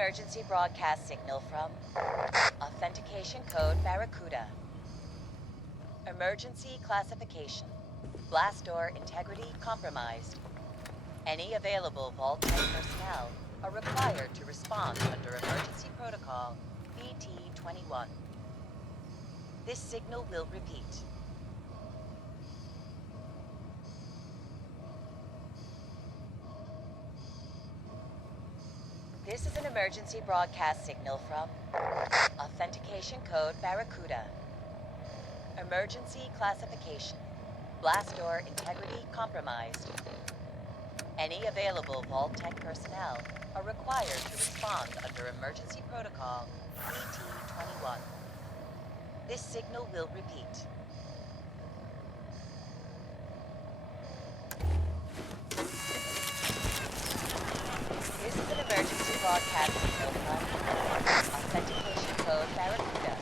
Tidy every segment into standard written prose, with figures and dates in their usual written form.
emergency broadcast signal from authentication code Barracuda. Emergency classification. Blast door integrity compromised. Any available Vault Tech personnel are required to respond under emergency protocol BT-21. This signal will repeat. This is an emergency broadcast signal from authentication code Barracuda. Emergency classification. Blast door integrity compromised. Any available Vault Tech personnel are required to respond under emergency protocol BT-21. This signal will repeat. This is an emergency broadcast signal from authentication code Barracuda.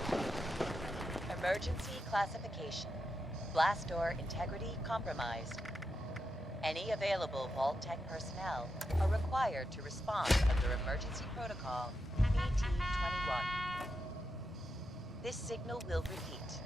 Emergency classification. Blast door integrity compromised. Any available Vault Tech personnel are required to respond under emergency protocol BT-21. This signal will repeat.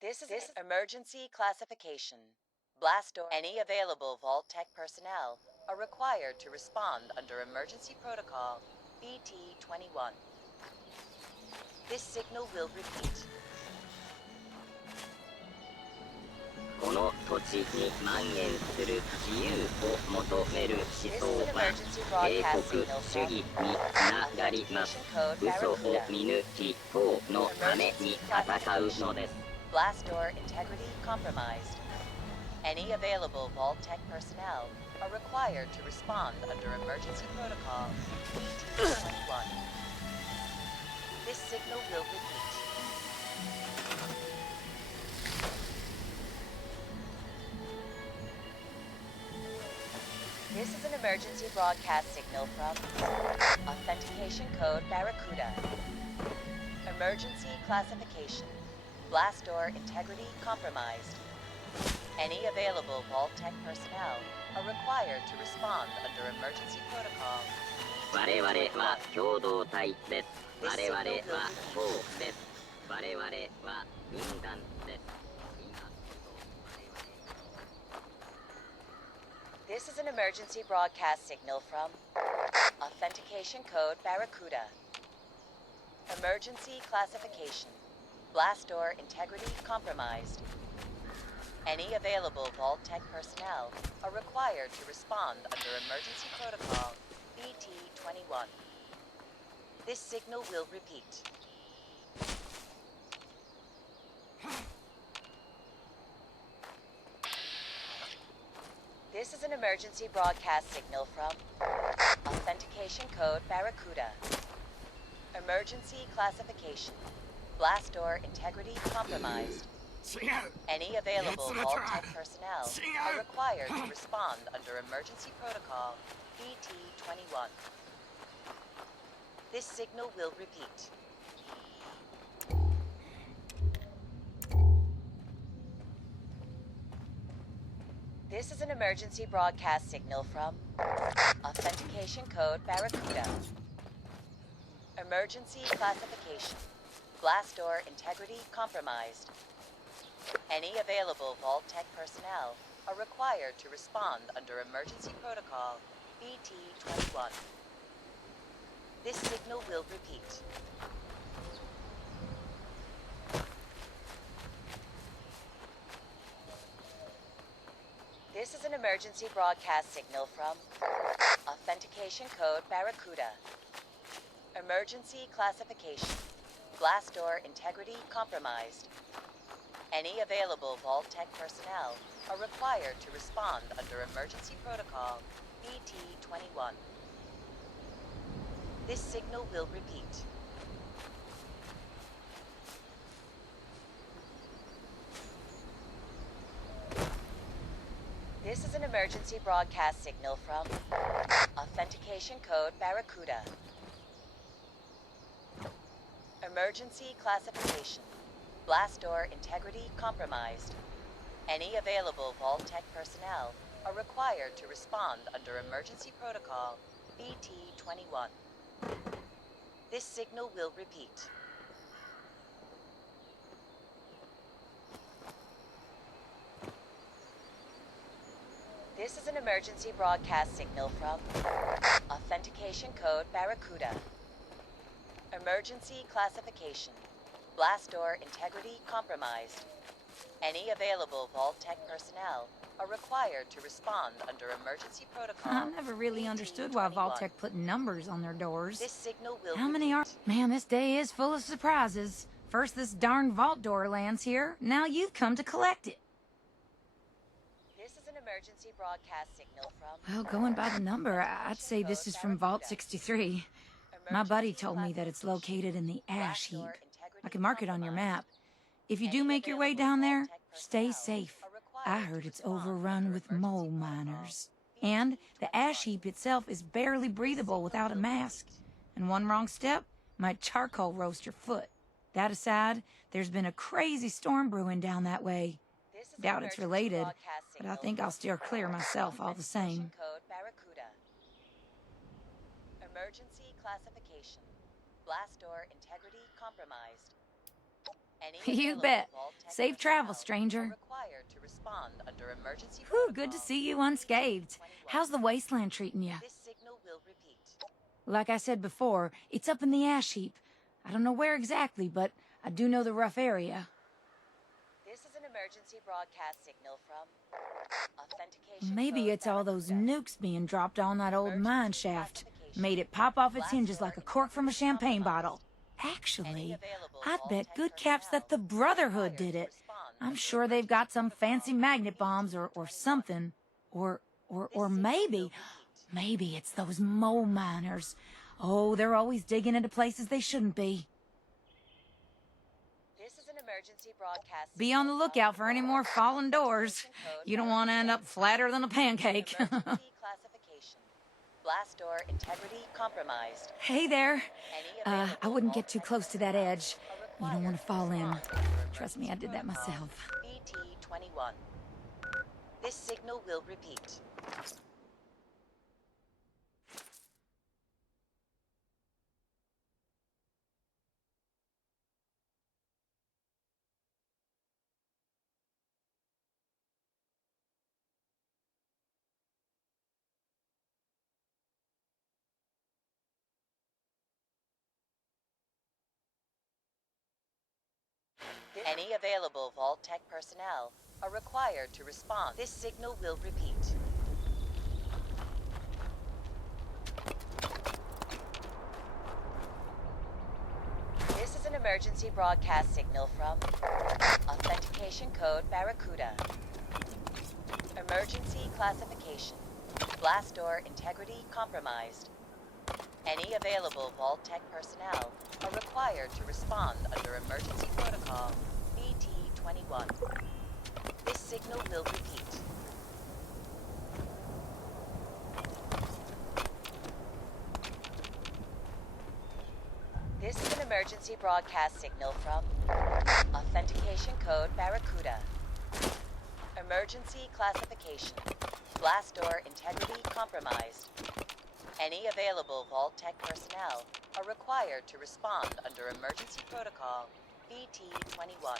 This is emergency classification. Blast door. Any available Vault Tech personnel are required to respond under emergency protocol BT-21. This signal will repeat. この土地に蔓延する自由を求める思想は帝国主義につながります。嘘を見抜き党のために戦うのです。 Blast door integrity compromised. Any available Vault Tech personnel are required to respond under emergency protocol BT-21. This signal will repeat. This is an emergency broadcast signal from authentication code Barracuda. Emergency classification. Blast door integrity compromised. Any available Vault Tech personnel are required to respond under emergency protocol. 我々は共同体です。我々は党です。我々は軍団です。 This is an emergency broadcast signal from authentication code Barracuda. Emergency classification. Blast door integrity compromised. Any available Vault Tech personnel are required to respond under emergency protocol BT-21. This signal will repeat. This is an emergency broadcast signal from authentication code Barracuda. Emergency classification. Blast door integrity compromised. Any available Vault Tech personnel are required to respond under emergency protocol BT-21. This signal will repeat. This is an emergency broadcast signal from authentication code Barracuda. Emergency classification. Blast door integrity compromised. Any available Vault Tech personnel are required to respond under emergency protocol BT-21. This signal will repeat. This is an emergency broadcast signal from Authentication Code Barracuda. Emergency classification. Blast door integrity compromised. Any available Vault Tech personnel are required to respond under emergency protocol BT-21. This signal will repeat. This is an emergency broadcast signal from Authentication Code Barracuda. Emergency classification. Blast door integrity compromised. Any available Vault Tech personnel are required to respond under emergency protocol BT-21. This signal will repeat. This is an emergency broadcast signal from Authentication Code Barracuda. Emergency classification. Blast door integrity compromised. Any available Vault Tech personnel are required to respond under emergency protocol. I never really understood why Vault-Tec put numbers on their doors. This signal will How many are... repeat. Man, this day is full of surprises. First this darn vault door lands here, now you've come to collect it. This is an emergency broadcast signal from... Well, going by the number, I'd say this is from Vault 63. My buddy told me that it's located in the ash heap. I can mark it on your map. If you do make your way down there, stay safe. I heard it's overrun with mole miners. And the ash heap itself is barely breathable without a mask. And one wrong step might charcoal roast your foot. That aside, there's been a crazy storm brewing down that way. Doubt it's related, but I think I'll steer clear myself all the same. Code Barracuda. Emergency classification. Blast door integrity compromised. Any You available bet. Vault Tech Safe travel, personnel stranger. are required to respond under emergency Whew, good to protocol. see you unscathed. How's the wasteland treating you? This signal will repeat. Like I said before, it's up in the ash heap. I don't know where exactly, but I do know the rough area. This is an emergency broadcast signal from Authentication Maybe Code it's all those Barracuda. nukes being dropped on that old mine Emergency shaft. classification. Made it pop off its Blast hinges door like a cork from a integrity champagne compromised. bottle. Any Actually, available I'd Vault bet Tech good caps that the personnel Brotherhood required did to it. respond I'm under sure they've got some emergency fancy protocol magnet bombs or BT-21. something. Or This signal maybe, will repeat. maybe it's those mole miners. Oh, they're always digging into places they shouldn't be. This is an emergency broadcast. Be on the signal from lookout for any more fallen doors. Authentication Code You don't want to end up Barracuda. flatter than a pancake. Emergency classification. Blast door integrity compromised. Hey there. Any I available wouldn't Vault get too Tech close to that personnel edge. are You don't want required to fall in. respond under Trust me, I did that emergency myself. protocol BT-21. This signal will repeat. Any available Vault Tech personnel are required to respond. This signal will repeat. This is an emergency broadcast signal from Authentication Code Barracuda. Emergency classification. Blast door integrity compromised. Any available Vault Tech personnel are required to respond under emergency protocol BT-21. This signal will repeat. This is an emergency broadcast signal from Authentication Code Barracuda. Emergency classification. Blast door integrity compromised. Any available Vault Tech personnel are required to respond under emergency protocol BT-21.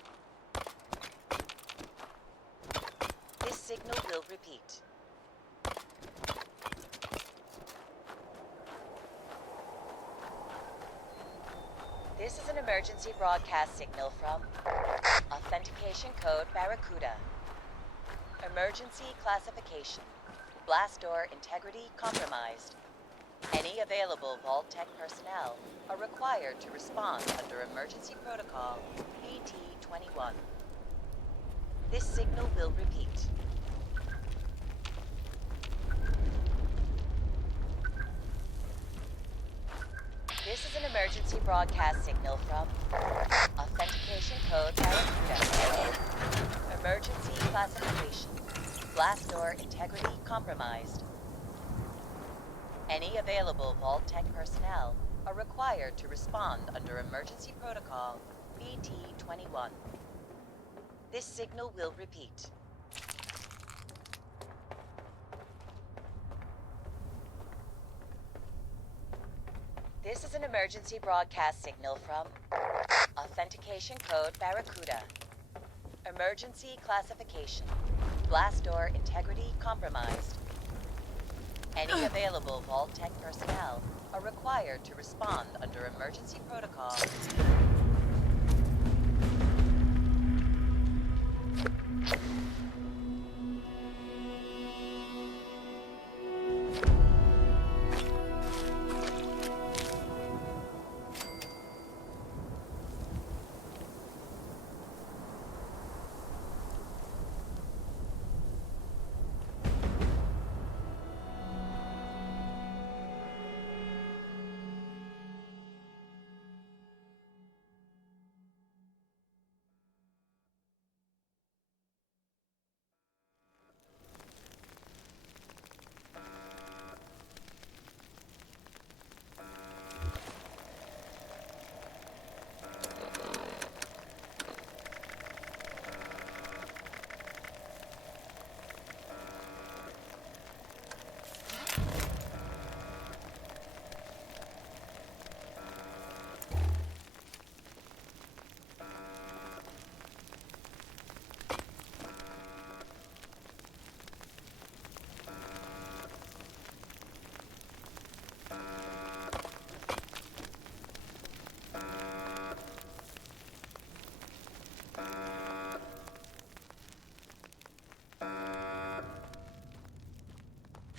This signal will repeat. This is an emergency broadcast signal from Authentication Code Barracuda. Emergency classification. Blast door integrity compromised. Any available Vault Tech personnel are required to respond under emergency protocol BT-21. This signal will repeat. This is an emergency broadcast signal from Authentication Code Barracuda. Emergency classification. Blast door integrity compromised. Any available Vault Tech personnel are required to respond under emergency protocol BT-21. This signal will repeat. This is an emergency broadcast signal from Authentication Code Barracuda. Emergency classification. Blast door integrity compromised. Any available Vault Tech personnel are required to respond under emergency protocol.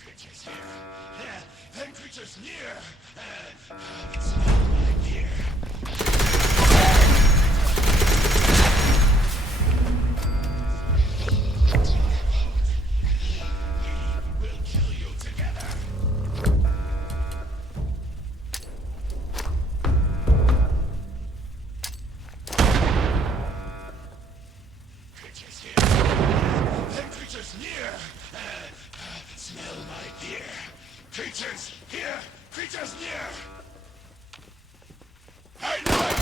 Creatures here, and creatures near, and smell my fear. We will kill you together. Creatures here, and creatures near, and smell my fear. Creatures here, creatures near. I know it.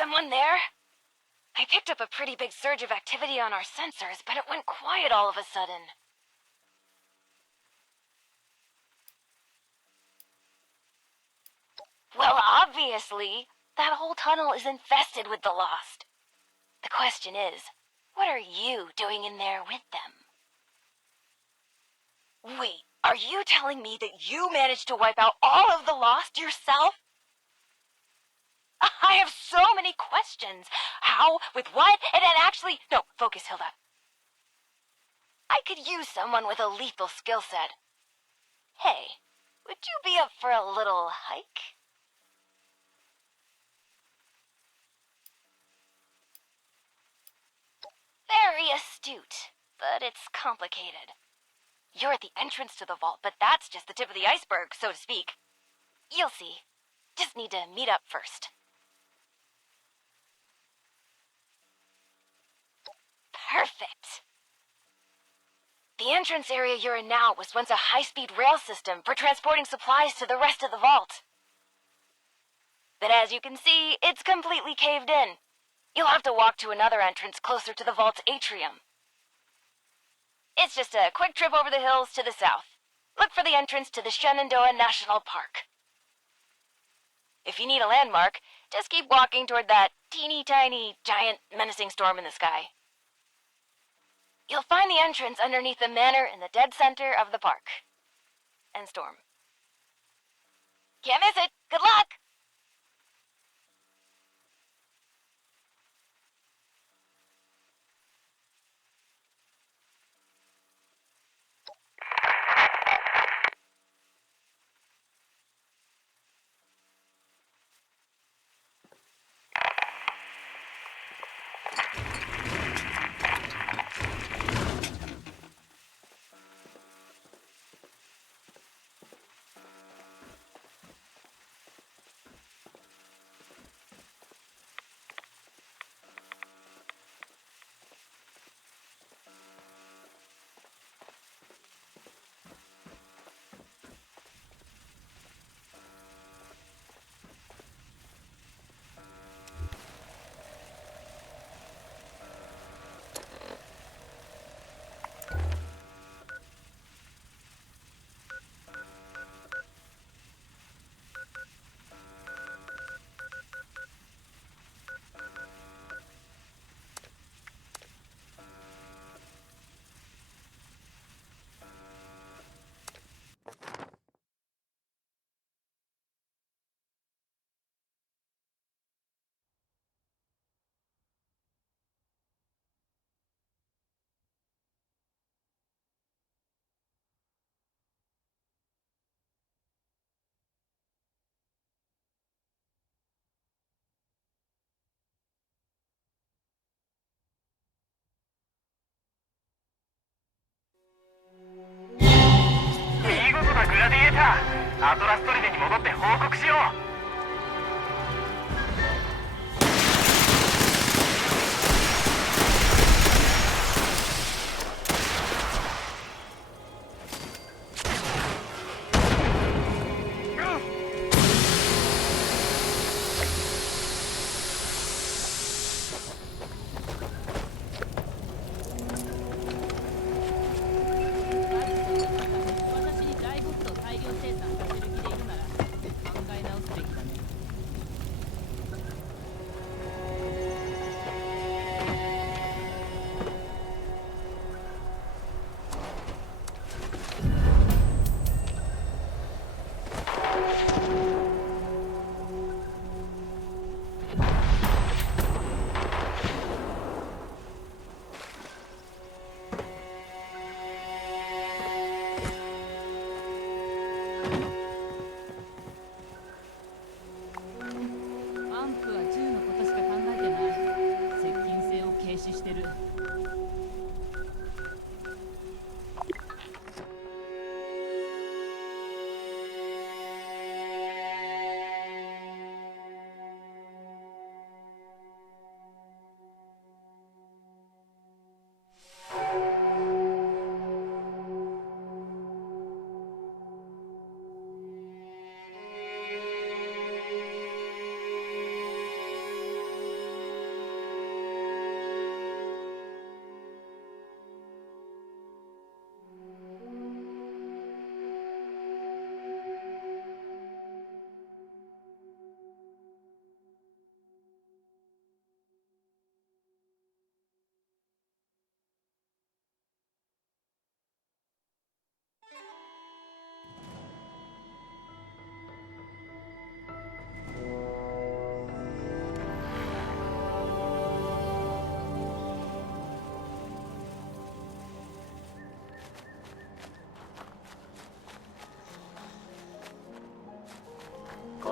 Someone there? I picked up a pretty big surge of activity on our sensors, but it went quiet all of a sudden. Well, obviously, that whole tunnel is infested with the Lost. The question is, what are you doing in there with them? Wait, are you telling me that you managed to wipe out all of the Lost yourself? I have so many questions. How? With what? And actually... No, focus, Hilda. I could use someone with a lethal skill set. Hey, would you be up for a little hike? Very astute, but it's complicated. You're at the entrance to the vault, but that's just the tip of the iceberg, so to speak. You'll see. Just need to meet up first. Perfect. The entrance area you're in now was once a high-speed rail system for transporting supplies to the rest of the vault. But as you can see, it's completely caved in. You'll have to walk to another entrance closer to the vault's atrium. It's just a quick trip over the hills to the south. Look for the entrance to the Shenandoah National Park. If you need a landmark, just keep walking toward that teeny tiny, giant, menacing storm in the sky. You'll find the entrance underneath the manor in the dead center of the park. And storm. Can't miss it! Good luck!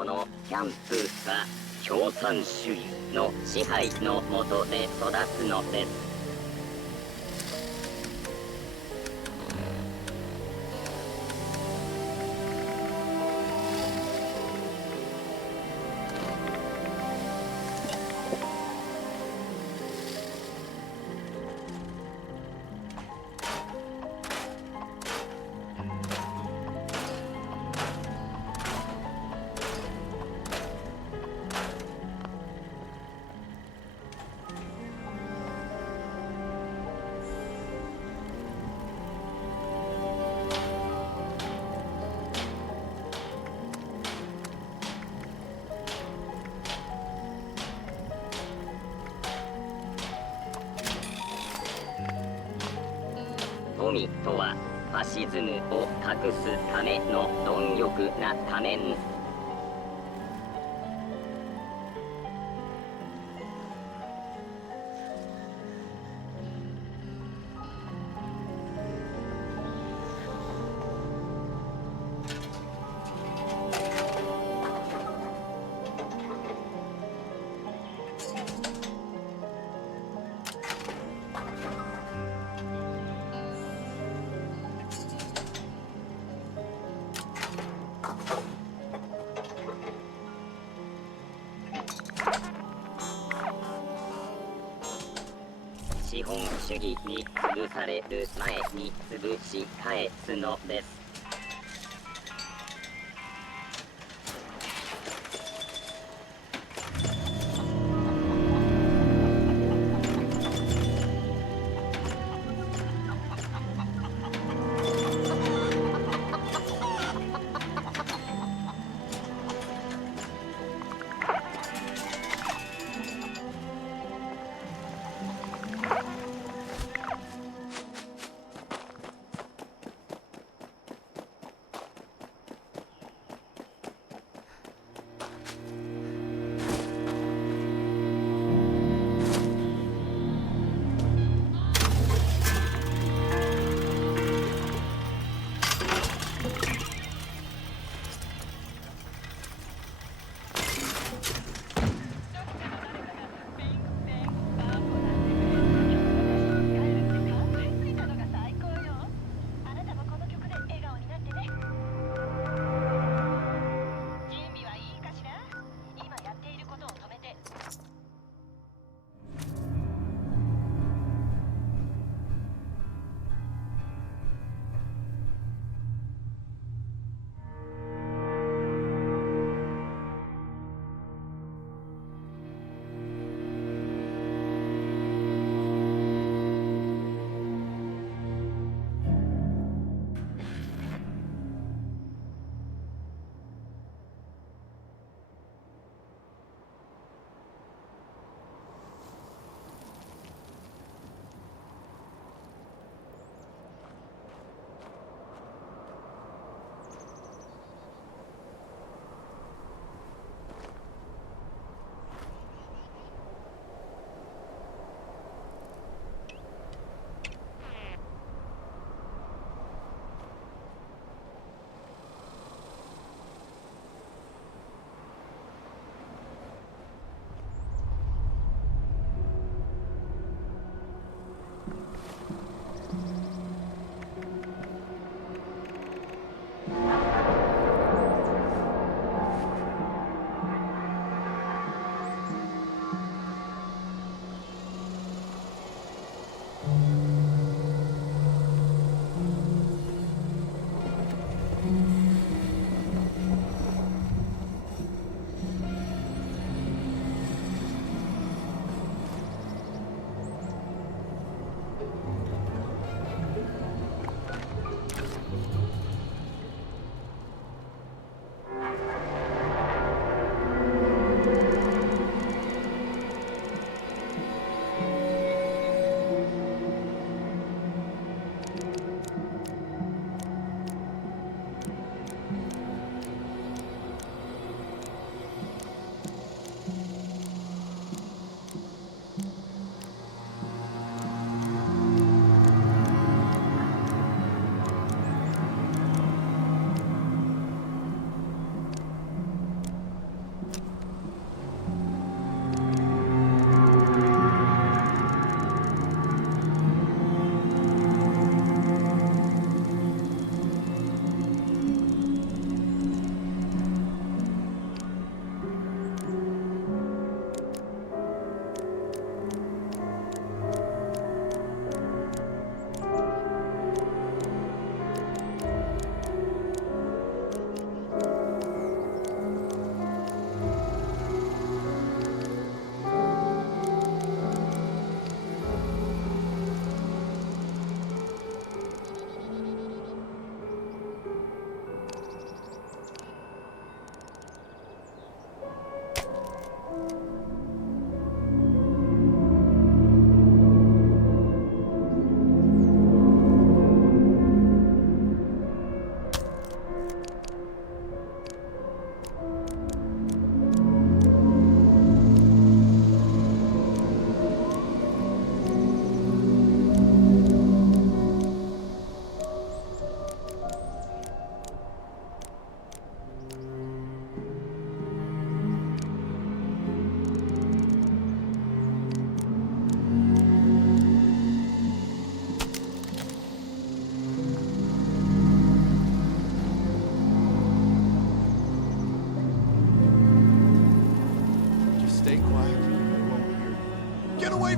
のキャンプは共産主義の支配の下で育つのです。富とはファシズムを隠すための貪欲な仮面。資本主義に潰される前に潰し返すのです。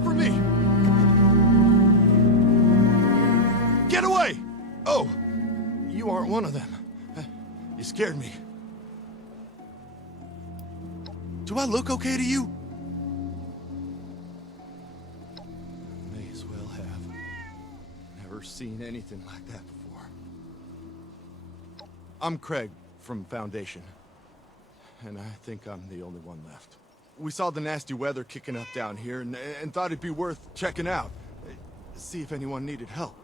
from me! Get away! Oh, you aren't one of them. You scared me. Do I look okay to you? May as well have. Never seen anything like that before. I'm Craig from Foundation, and I think I'm the only one left. We saw the nasty weather kicking up down here and thought it'd be worth checking out. See if anyone needed help.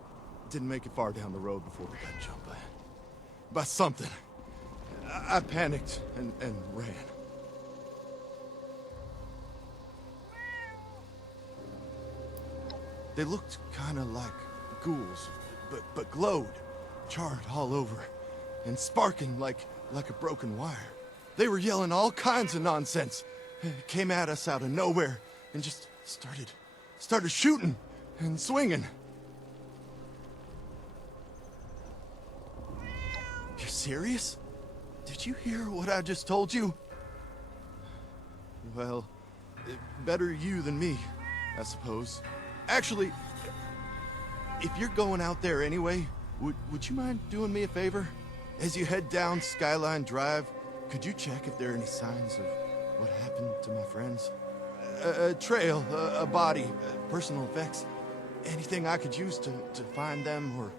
Didn't make it far down the road before we got jumped by something. I panicked and ran. They looked kind of like ghouls, but glowed, charred all over, and sparking like a broken wire. They were yelling all kinds of nonsense. Came at us out of nowhere and just started shooting and swinging. You're serious? Did you hear what I just told you? Well, better you than me, I suppose. Actually, if you're going out there anyway, would you mind doing me a favor? As you head down Skyline Drive, could you check if there are any signs of what happened to my friends? A trail, a body, personal effects, anything I could use to find them or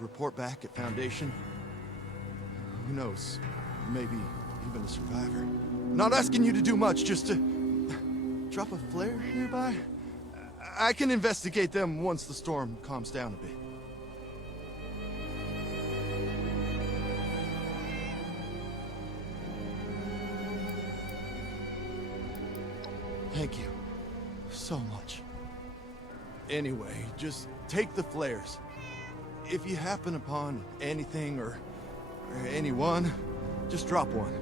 report back at Foundation? Who knows? Maybe even a survivor. Not asking you to do much, just to drop a flare nearby. I can investigate them once the storm calms down a bit. Thank you so much. Anyway, just take the flares. If you happen upon anything or anyone, just drop one.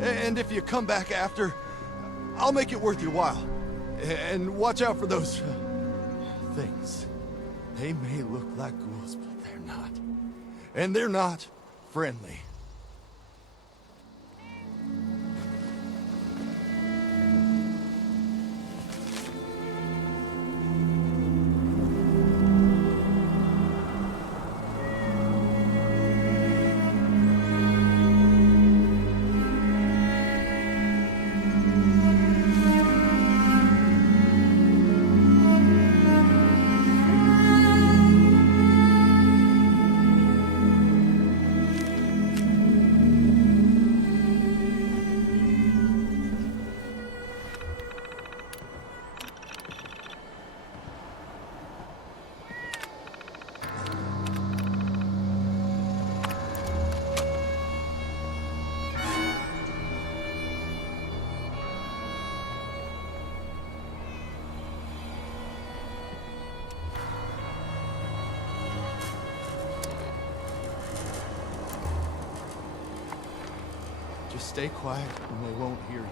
And if you come back after, I'll make it worth your while. And watch out for those things. They may look like ghouls, but they're not. And they're not friendly. Just stay quiet and they won't hear you.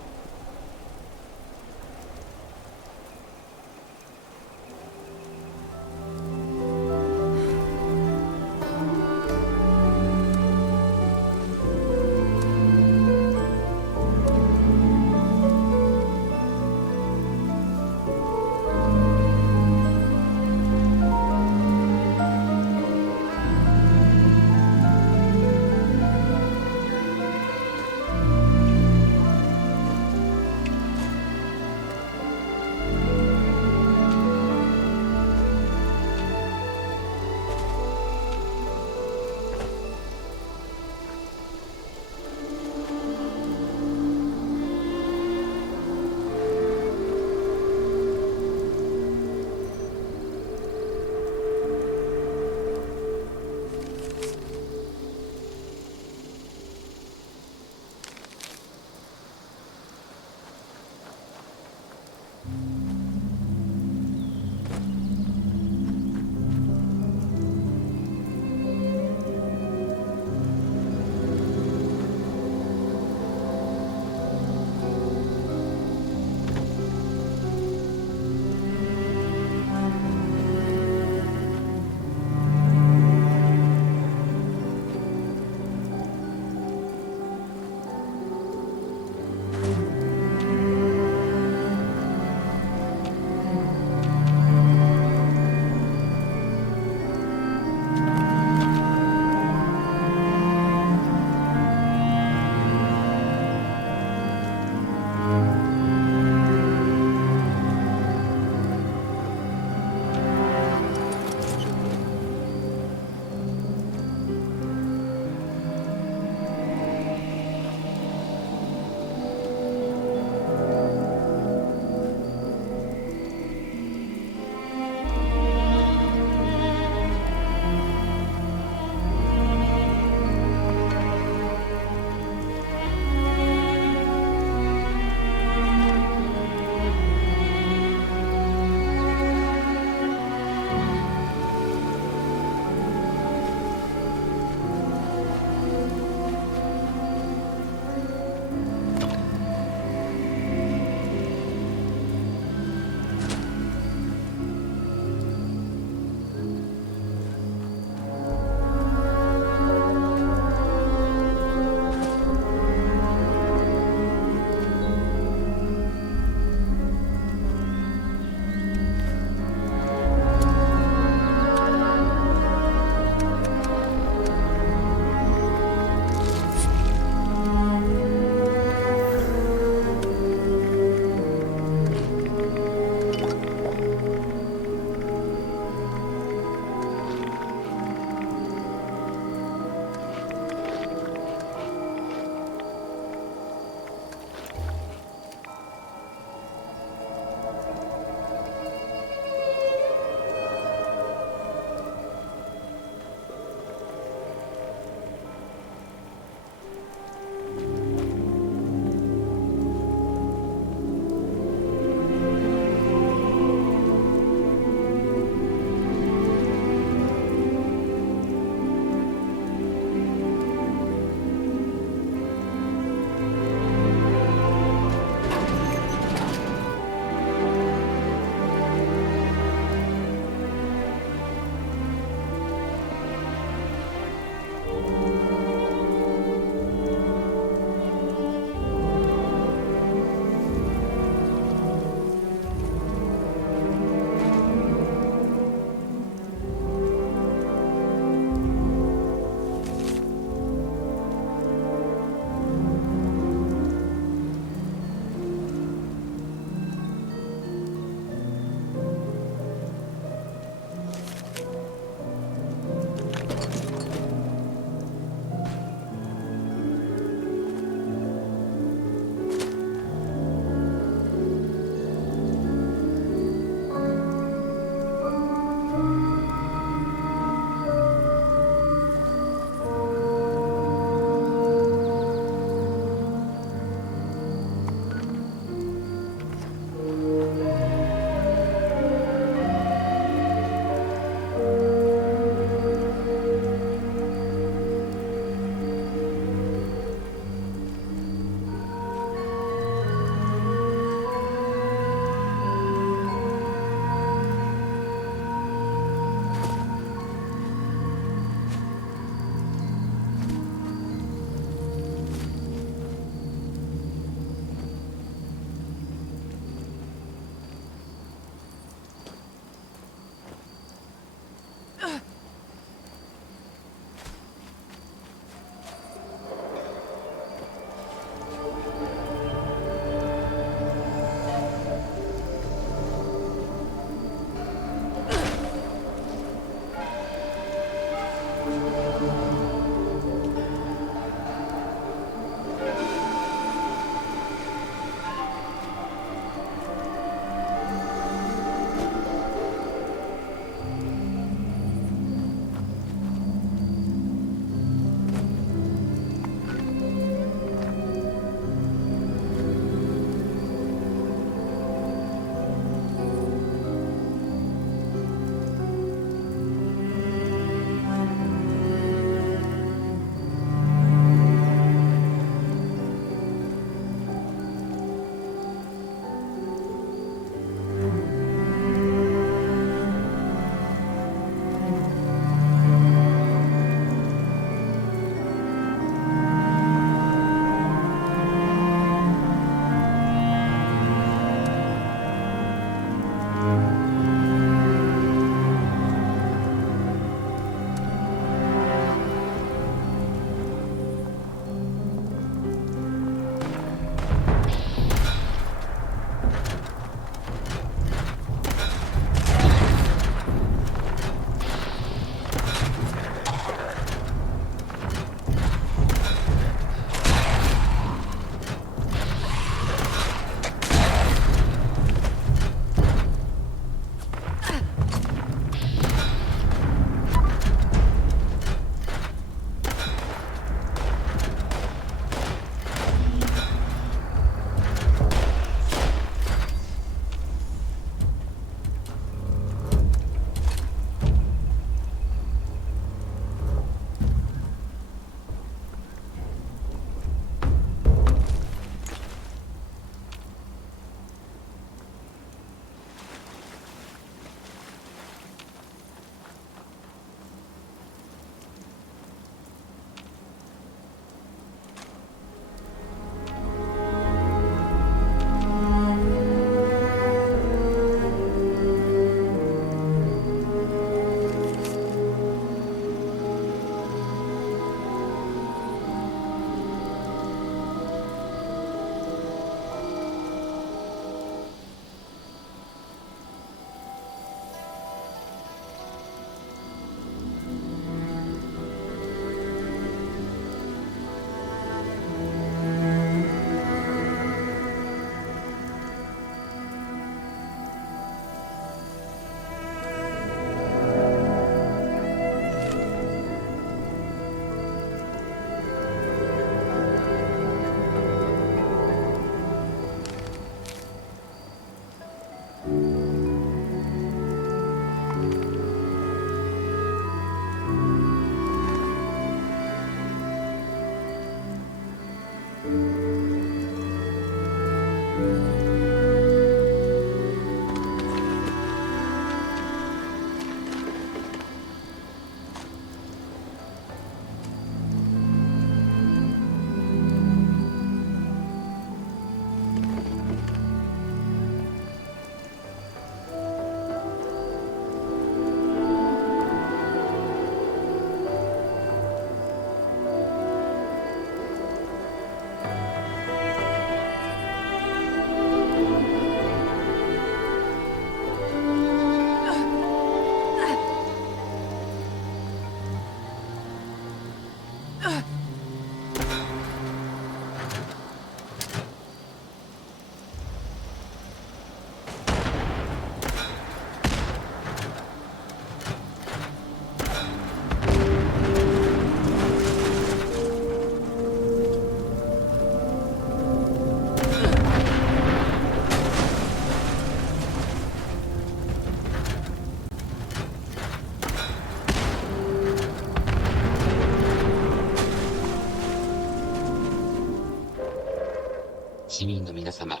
皆様、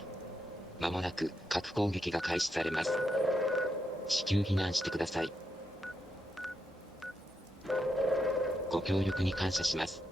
まもなく核攻撃が開始されます。至急避難してください。ご協力に感謝します。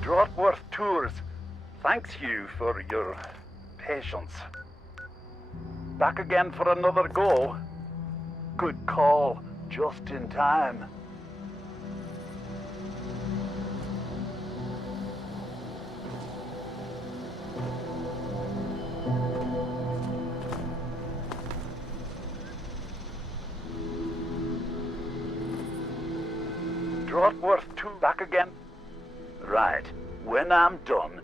Drotworth Tours, thanks you for your patience. Back again for another go. Good call, just in time. Drotworth Tours, back again. Right, when I'm done.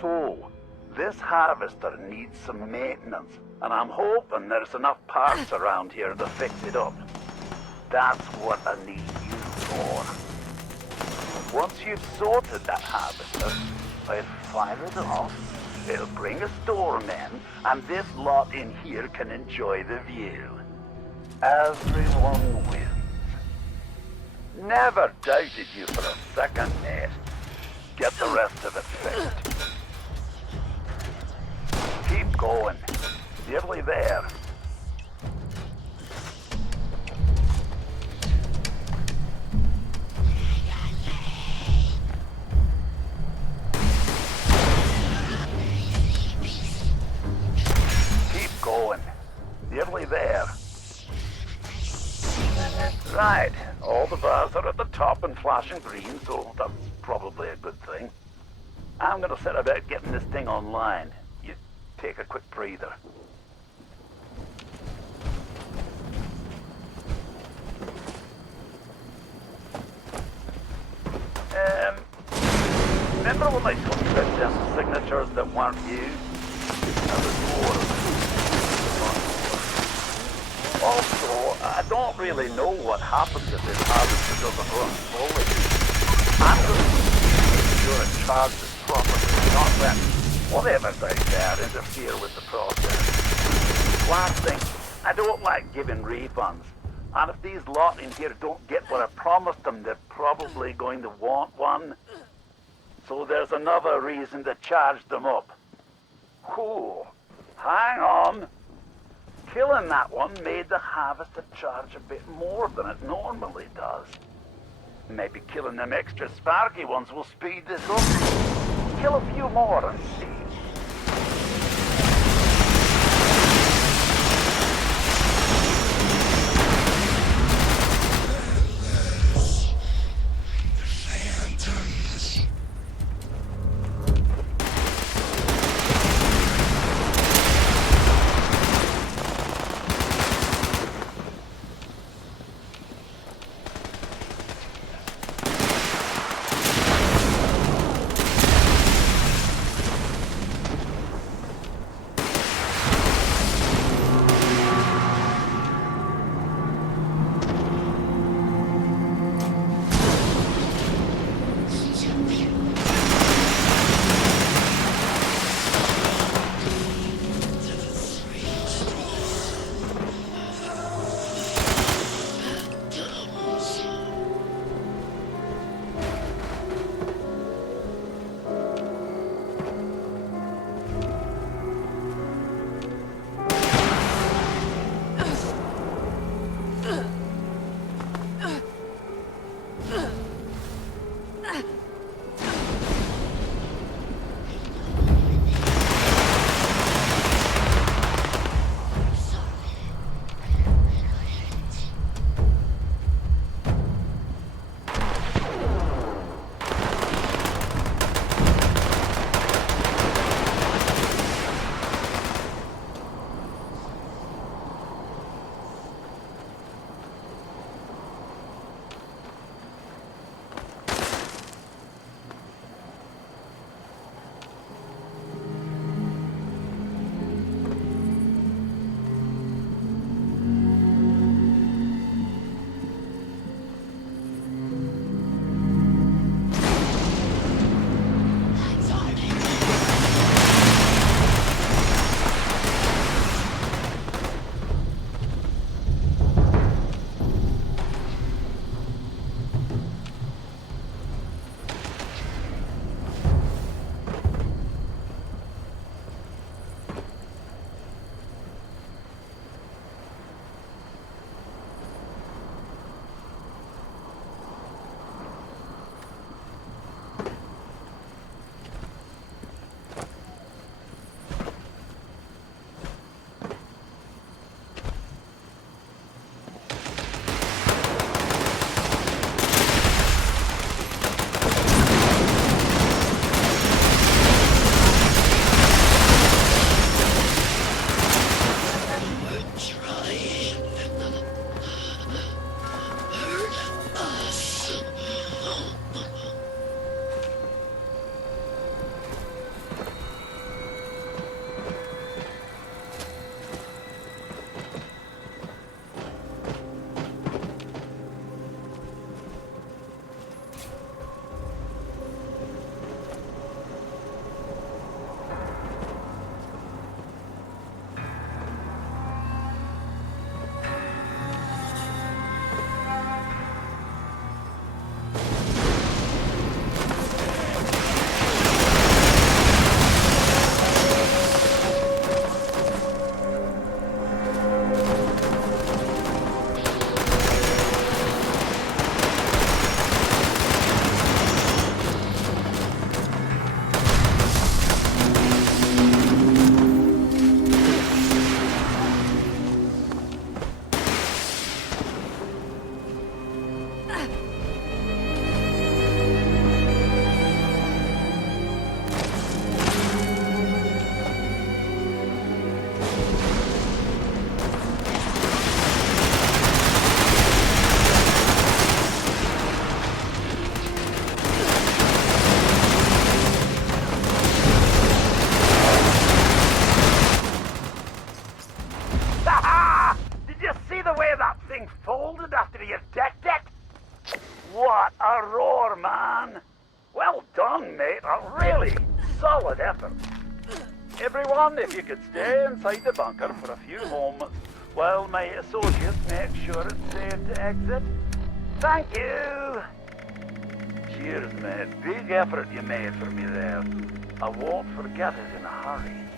So, this harvester needs some maintenance, and I'm hoping there's enough parts around here to fix it up. That's what I need you for. Once you've sorted that harvester, I'll fire it off, it'll bring a storm in, and this lot in here can enjoy the view. Everyone wins. Never doubted you for a second, mate. Get the rest of it fixed. Keep going. Nearly there. Keep going. Nearly there. Right. All the bars are at the top and flashing green, so that's probably a good thing. I'm gonna set about getting this thing online. You take a quick breather. Remember when I told you about them signatures that weren't used? That was more of Also, I don't really know what happens if this harvester doesn't run fully. I'm just making sure it charges properly, not let whatever's out there interfere with the process. Last thing, I don't like giving refunds. And if these lot in here don't get what I promised them, they're probably going to want one. So there's another reason to charge them up. Whew, hang on. Killing that one made the harvester charge a bit more than it normally does. Maybe killing them extra sparky ones will speed this up. Kill a few more and see. What a roar, man! Well done, mate. A really solid effort. Everyone, if you could stay inside the bunker for a few moments while my associates make sure it's safe to exit. Thank you! Cheers, mate. Big effort you made for me there. I won't forget it in a hurry.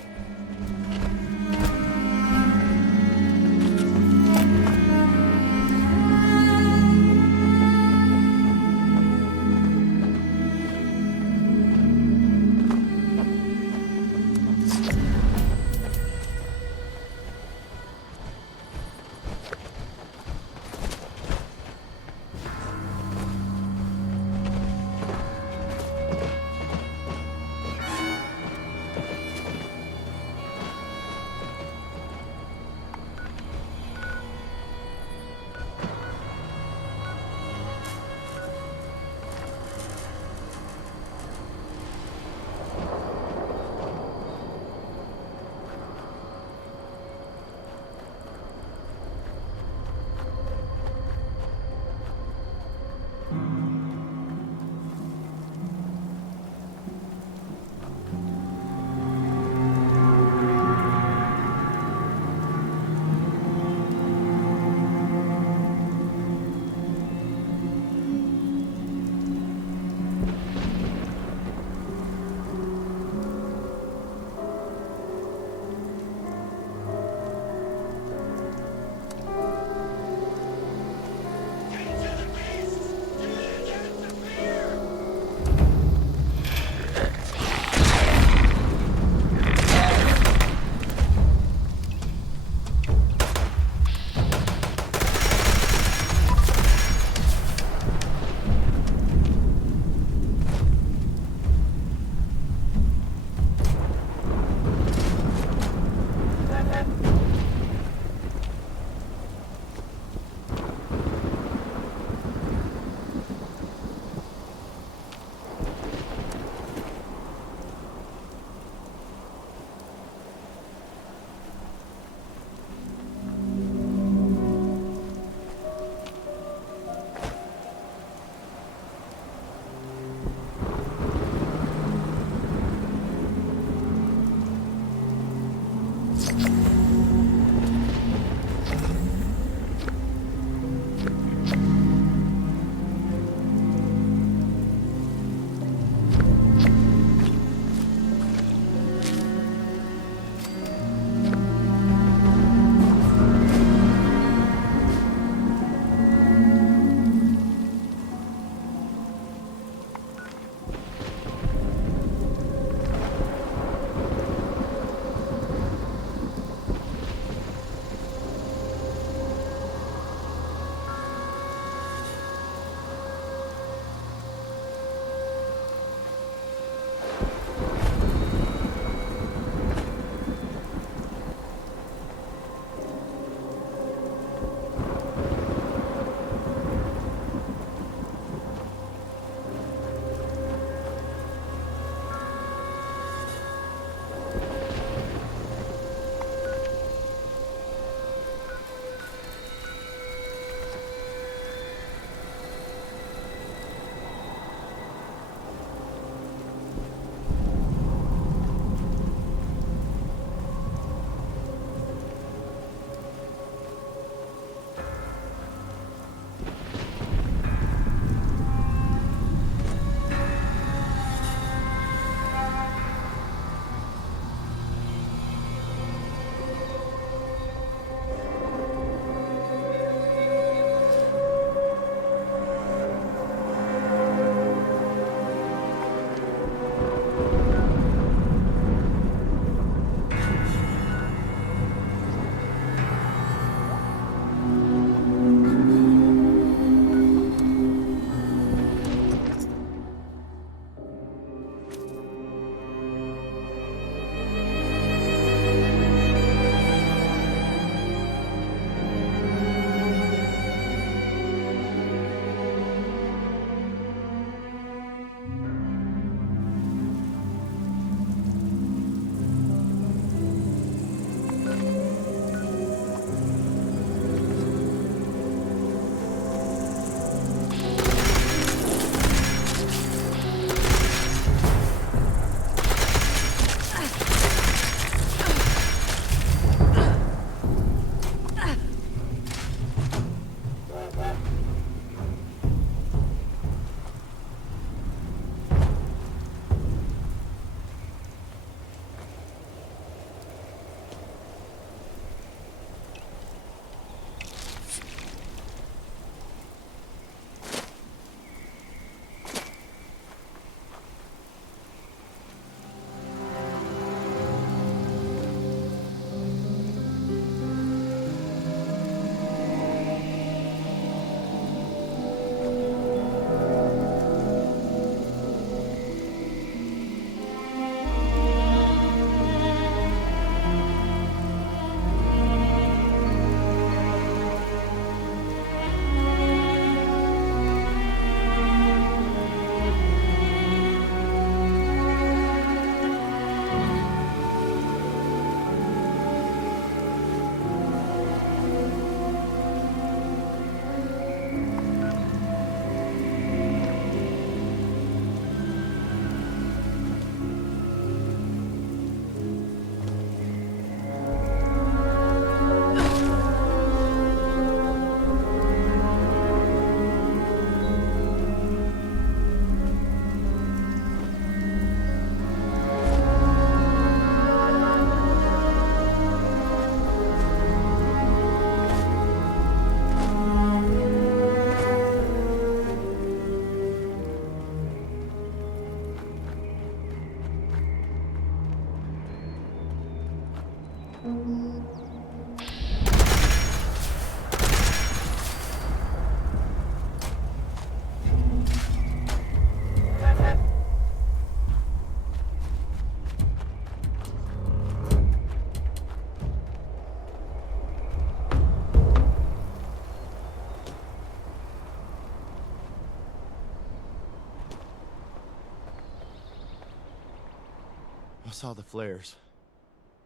I saw the flares.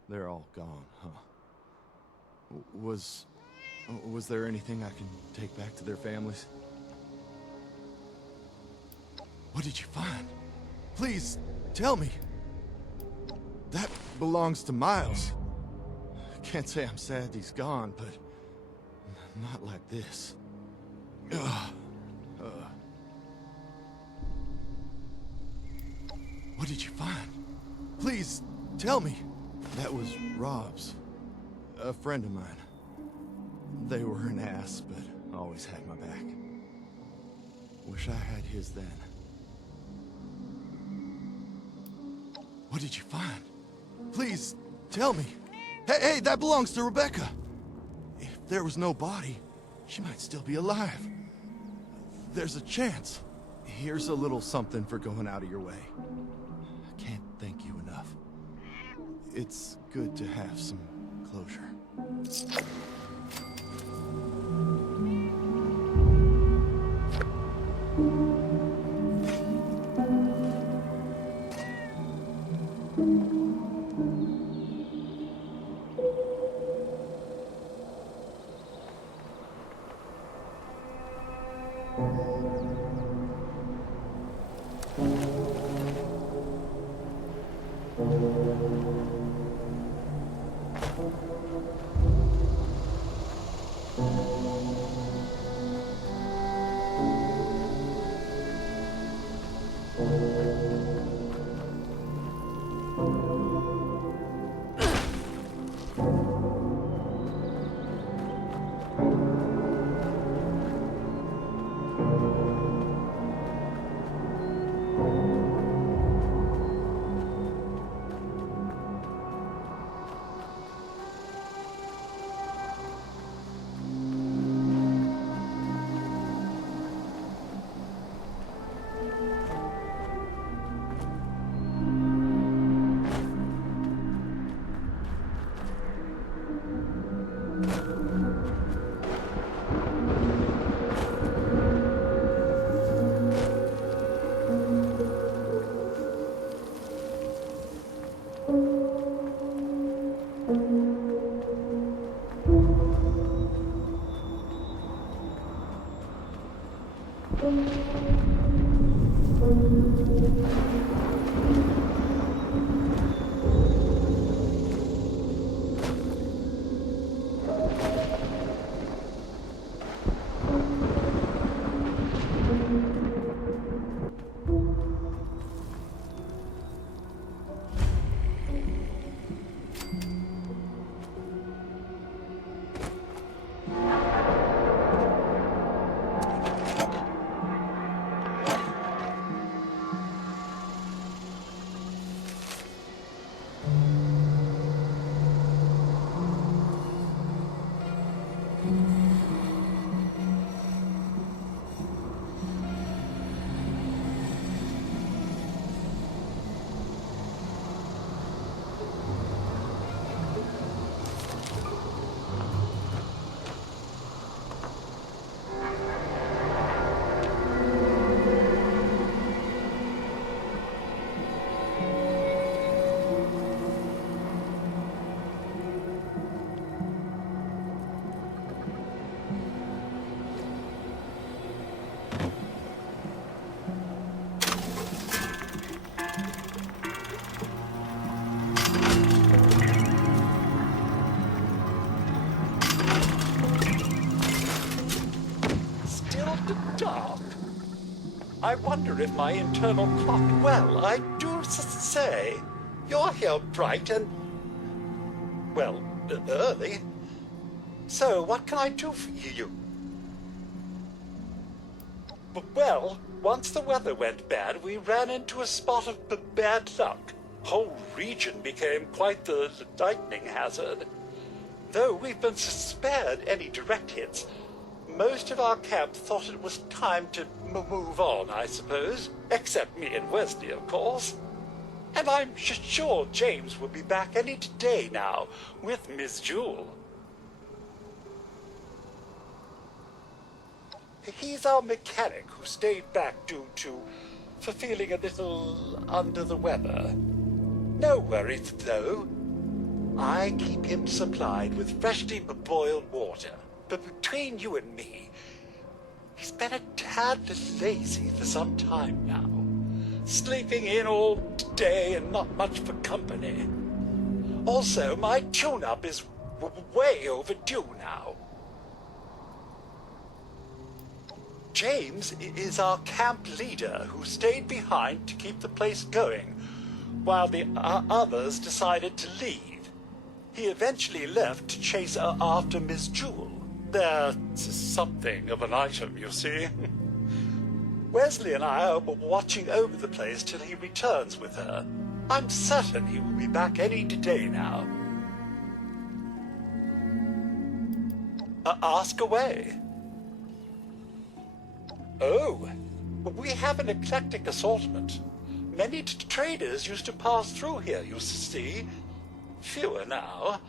They're all gone, huh? Was there anything I can take back to their families? What did you find? Please, tell me. That belongs to Miles. Can't say I'm sad he's gone, but not like this. What did you find? Please, tell me. That was Rob's. A friend of mine. They were an ass, but always had my back. Wish I had his then. What did you find? Please, tell me. Hey, that belongs to Rebecca. If there was no body, she might still be alive. There's a chance. Here's a little something for going out of your way. I can't thank you enough. It's good to have some closure. Dark. I wonder if my internal clock... Well, I do say, you're here bright and... well, early. So, what can I do for you? Well, once the weather went bad, we ran into a spot of bad luck. Whole region became quite the lightning hazard. Though we've been spared any direct hits, most of our camp thought it was time to move on, I suppose. Except me and Wesley, of course. And I'm sure James will be back any day now, with Miss Jewel. He's our mechanic who stayed back due to feeling a little under the weather. No worries, though. I keep him supplied with freshly boiled water. But between you and me, he's been a tad lazy for some time now. Sleeping in all day and not much for company. Also, my tune-up is way overdue now. James is our camp leader who stayed behind to keep the place going, while the others decided to leave. He eventually left to chase after Miss Jewel. They're something of an item, you see. Wesley and I are watching over the place till he returns with her. I'm certain he will be back any day now. Ask away. Oh, we have an eclectic assortment. Many traders used to pass through here, you see. Fewer now,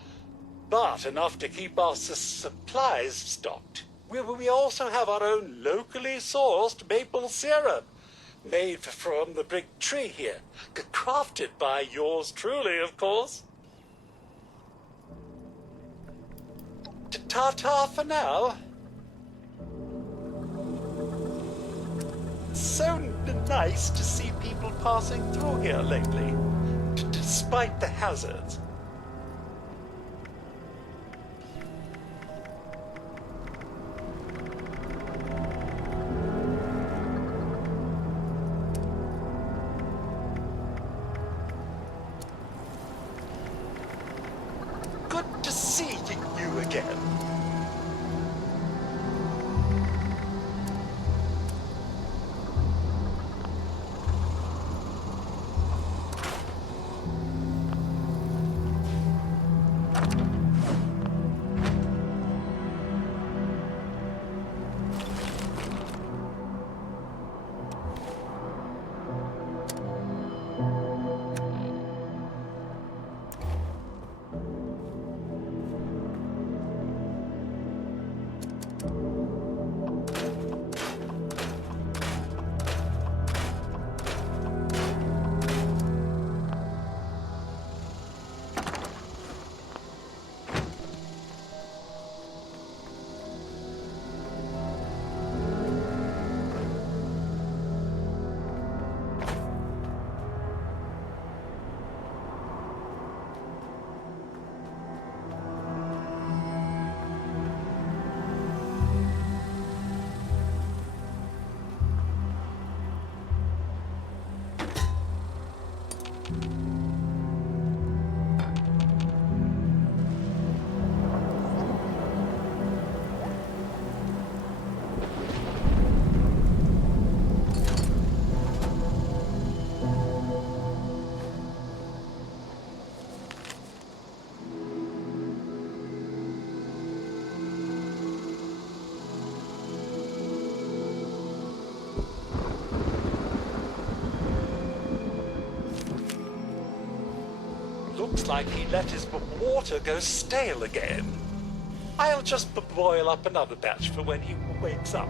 but enough to keep our supplies stocked. We also have our own locally sourced maple syrup, made from the big tree here, crafted by yours truly, of course. Ta-ta for now. So nice to see people passing through here lately, despite the hazards. Good to see you again. Looks like he let his water go stale again. I'll just boil up another batch for when he wakes up.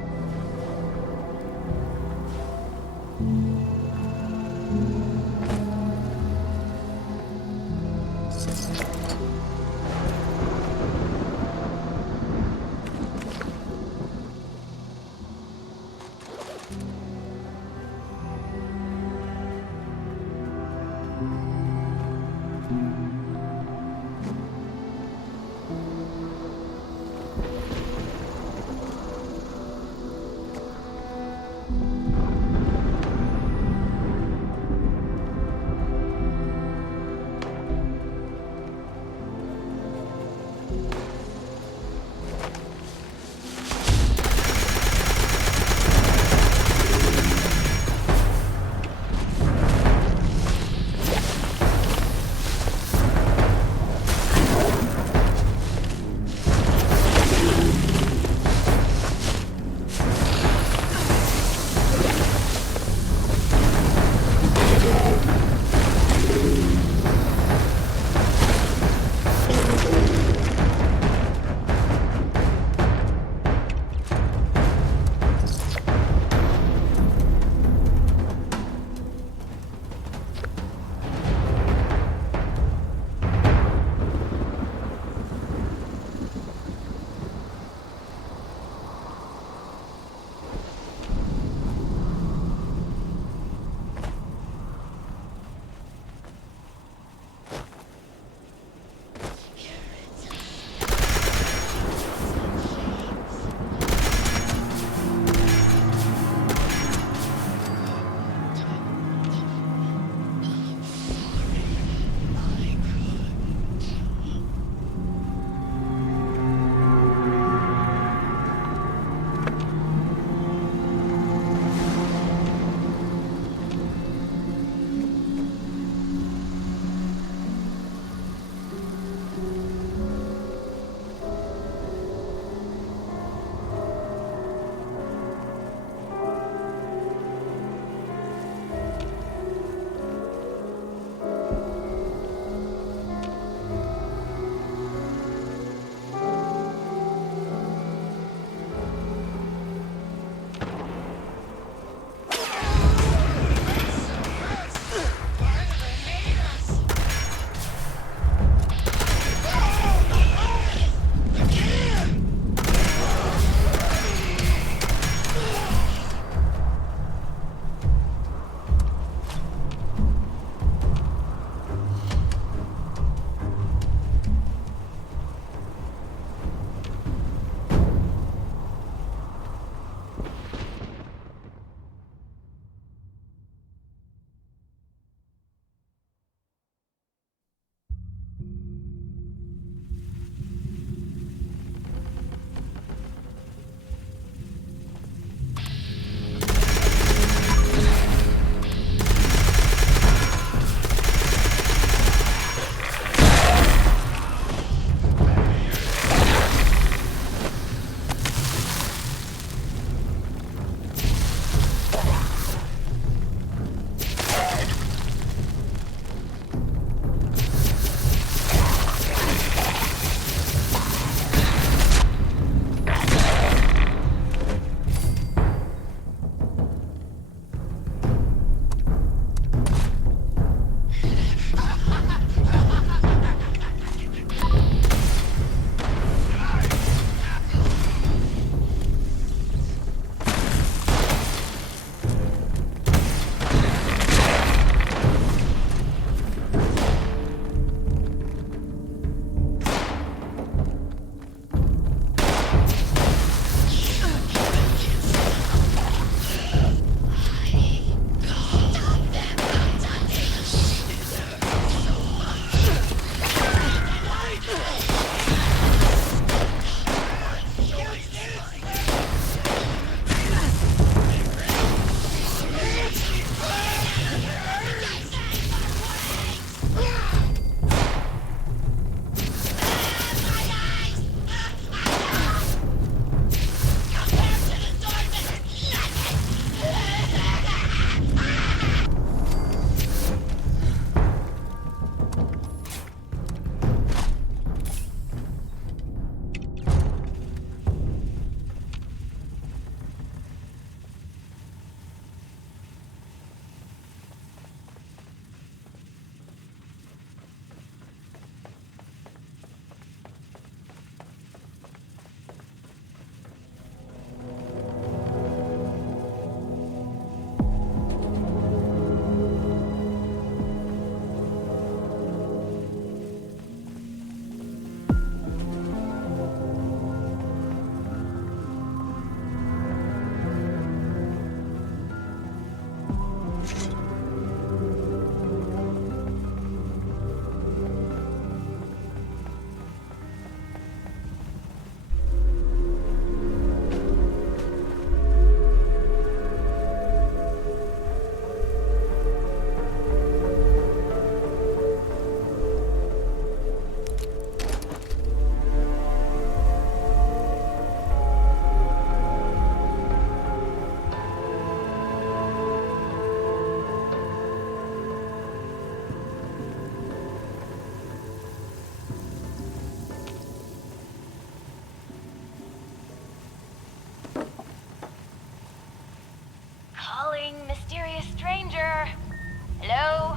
Hello?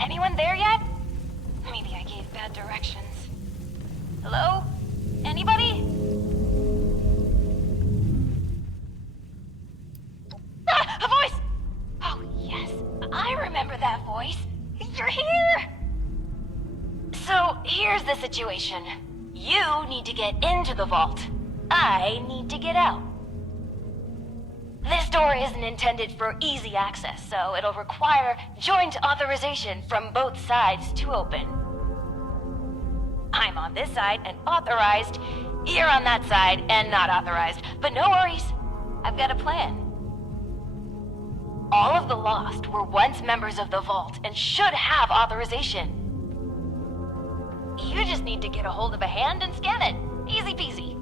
Anyone there yet? Maybe I gave bad directions. Hello? Anybody? Ah, a voice! Oh, yes. I remember that voice. You're here! So, here's the situation. You need to get into the vault. I need to get out. This door isn't intended for easy access, so it'll require joint authorization from both sides to open. I'm on this side and authorized. You're on that side and not authorized. But no worries. I've got a plan. All of the Lost were once members of the Vault and should have authorization. You just need to get a hold of a hand and scan it. Easy peasy.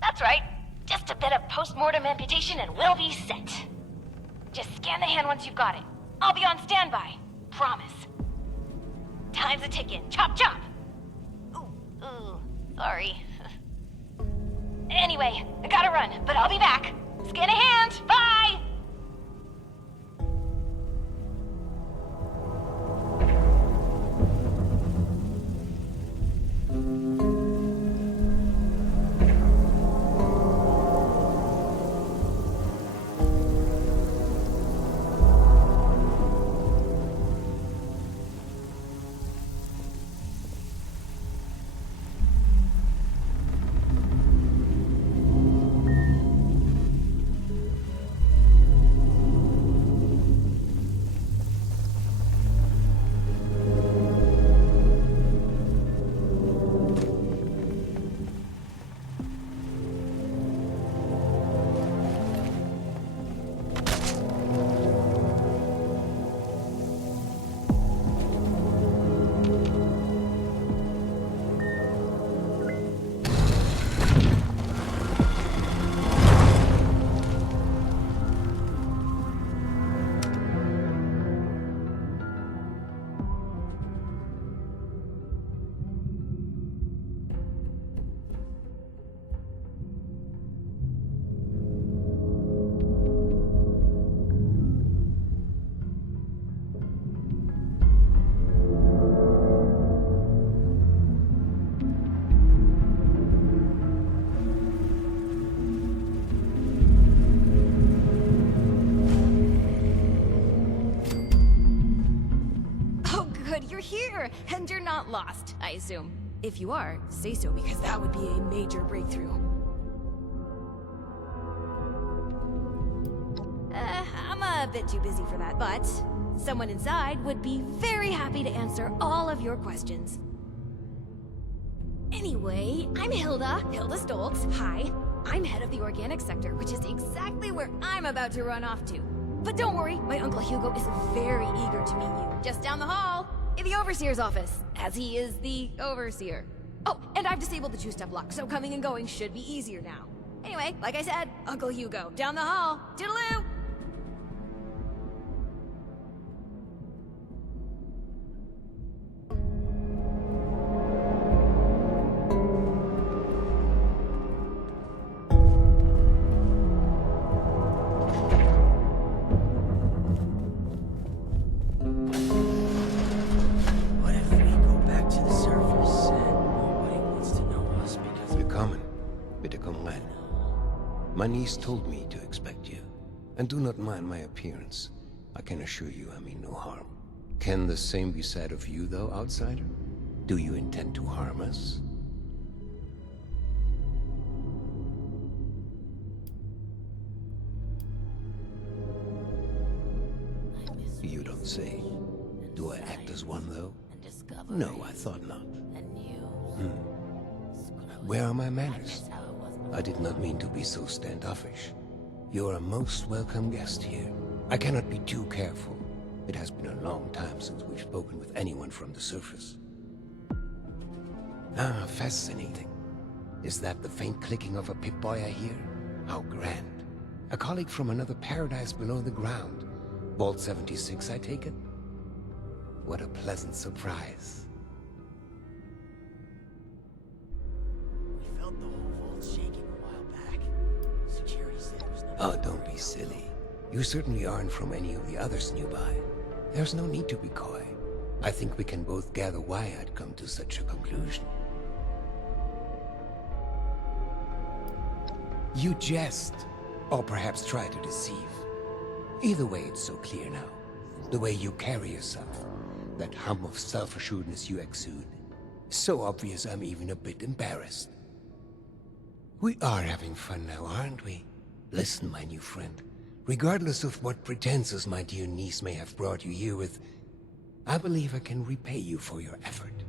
That's right. Just a bit of post-mortem amputation and we'll be set. Just scan the hand once you've got it. I'll be on standby. Promise. Time's a ticking. Chop, chop! Ooh, sorry. Anyway, I gotta run, but I'll be back. Scan a hand! Bye! And you're not lost, I assume. If you are, say so, because that would be a major breakthrough. I'm a bit too busy for that, but someone inside would be very happy to answer all of your questions. Anyway, I'm Hilda Stoltz. Hi. I'm head of the organic sector, which is exactly where I'm about to run off to. But don't worry, my Uncle Hugo is very eager to meet you. Just down the hall, in the Overseer's office, as he is the Overseer. Oh, and I've disabled the two-step lock, so coming and going should be easier now. Anyway, like I said, Uncle Hugo, down the hall. Toodaloo! My niece told me to expect you. And do not mind my appearance. I can assure you I mean no harm. Can the same be said of you, though, outsider? Do you intend to harm us? You don't say. Do I act as one, though? No, I thought not. Where are my manners? I did not mean to be so standoffish. You're a most welcome guest here. I cannot be too careful. It has been a long time since we've spoken with anyone from the surface. Ah, fascinating. Is that the faint clicking of a Pip-Boy I hear? How grand. A colleague from another paradise below the ground. Vault 76, I take it? What a pleasant surprise. We felt the whole vault shaking a while back. Oh, don't be silly. You certainly aren't from any of the others nearby. There's no need to be coy. I think we can both gather why I'd come to such a conclusion. You jest, or perhaps try to deceive. Either way, it's so clear now. The way you carry yourself, that hum of self-assuredness you exude. So obvious I'm even a bit embarrassed. We are having fun now, aren't we? Listen, my new friend. Regardless of what pretenses my dear niece may have brought you here with, I believe I can repay you for your effort.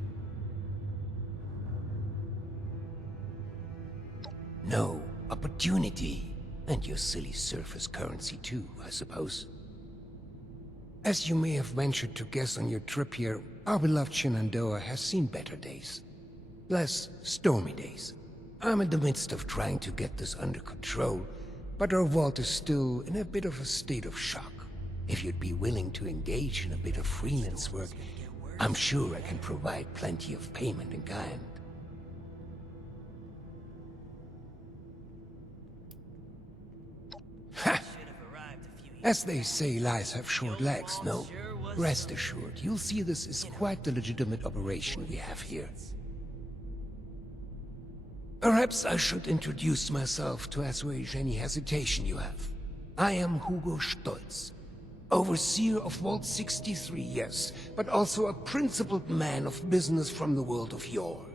No, opportunity. And your silly surface currency too, I suppose. As you may have ventured to guess on your trip here, our beloved Shenandoah has seen better days. Less stormy days. I'm in the midst of trying to get this under control, but our vault is still in a bit of a state of shock. If you'd be willing to engage in a bit of freelance work, I'm sure I can provide plenty of payment in kind. Ha! As they say, lies have short legs, no? Rest assured, you'll see this is quite the legitimate operation we have here. Perhaps I should introduce myself to assuage any hesitation you have. I am Hugo Stolz, overseer of Vault 63, yes, but also a principled man of business from the world of yore.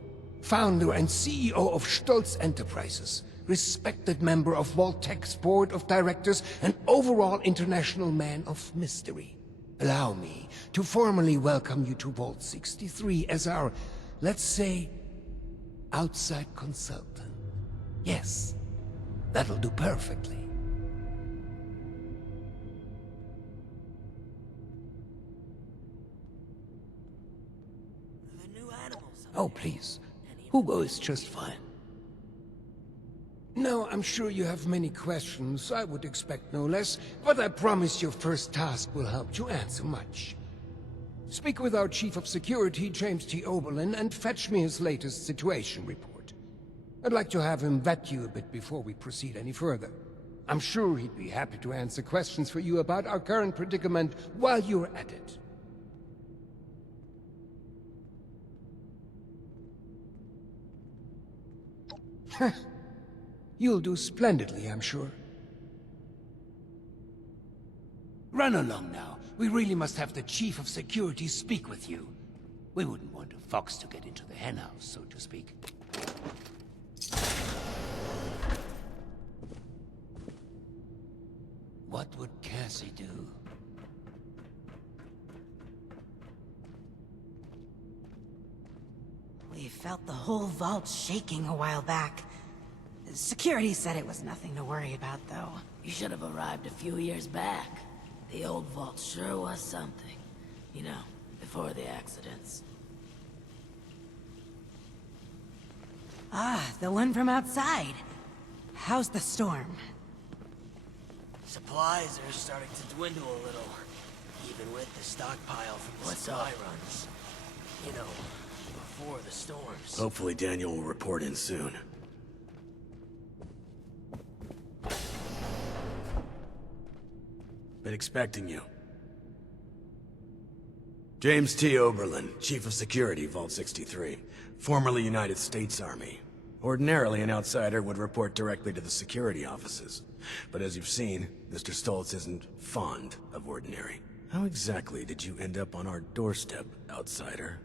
Founder and CEO of Stolz Enterprises, respected member of Vault-Tech's board of directors, and overall international man of mystery. Allow me to formally welcome you to Vault 63 as our, let's say, outside consultant. Yes, that'll do perfectly. Oh, please. Hugo is just fine. Now, I'm sure you have many questions. I would expect no less, but I promise your first task will help you answer much. Speak with our Chief of Security, James T. Oberlin, and fetch me his latest situation report. I'd like to have him vet you a bit before we proceed any further. I'm sure he'd be happy to answer questions for you about our current predicament while you're at it. You'll do splendidly, I'm sure. Run along now. We really must have the Chief of Security speak with you. We wouldn't want a fox to get into the henhouse, so to speak. What would Cassie do? We felt the whole vault shaking a while back. Security said it was nothing to worry about, though. You should have arrived a few years back. The old vault sure was something. You know, before the accidents. Ah, the one from outside. How's the storm? Supplies are starting to dwindle a little. Even with the stockpile from the supply runs. You know, before the storms. Hopefully Daniel will report in soon. Been expecting you. James T. Oberlin, Chief of Security, Vault 63. Formerly United States Army. Ordinarily, an outsider would report directly to the security offices. But as you've seen, Mr. Stolz isn't fond of ordinary. How exactly did you end up on our doorstep, outsider?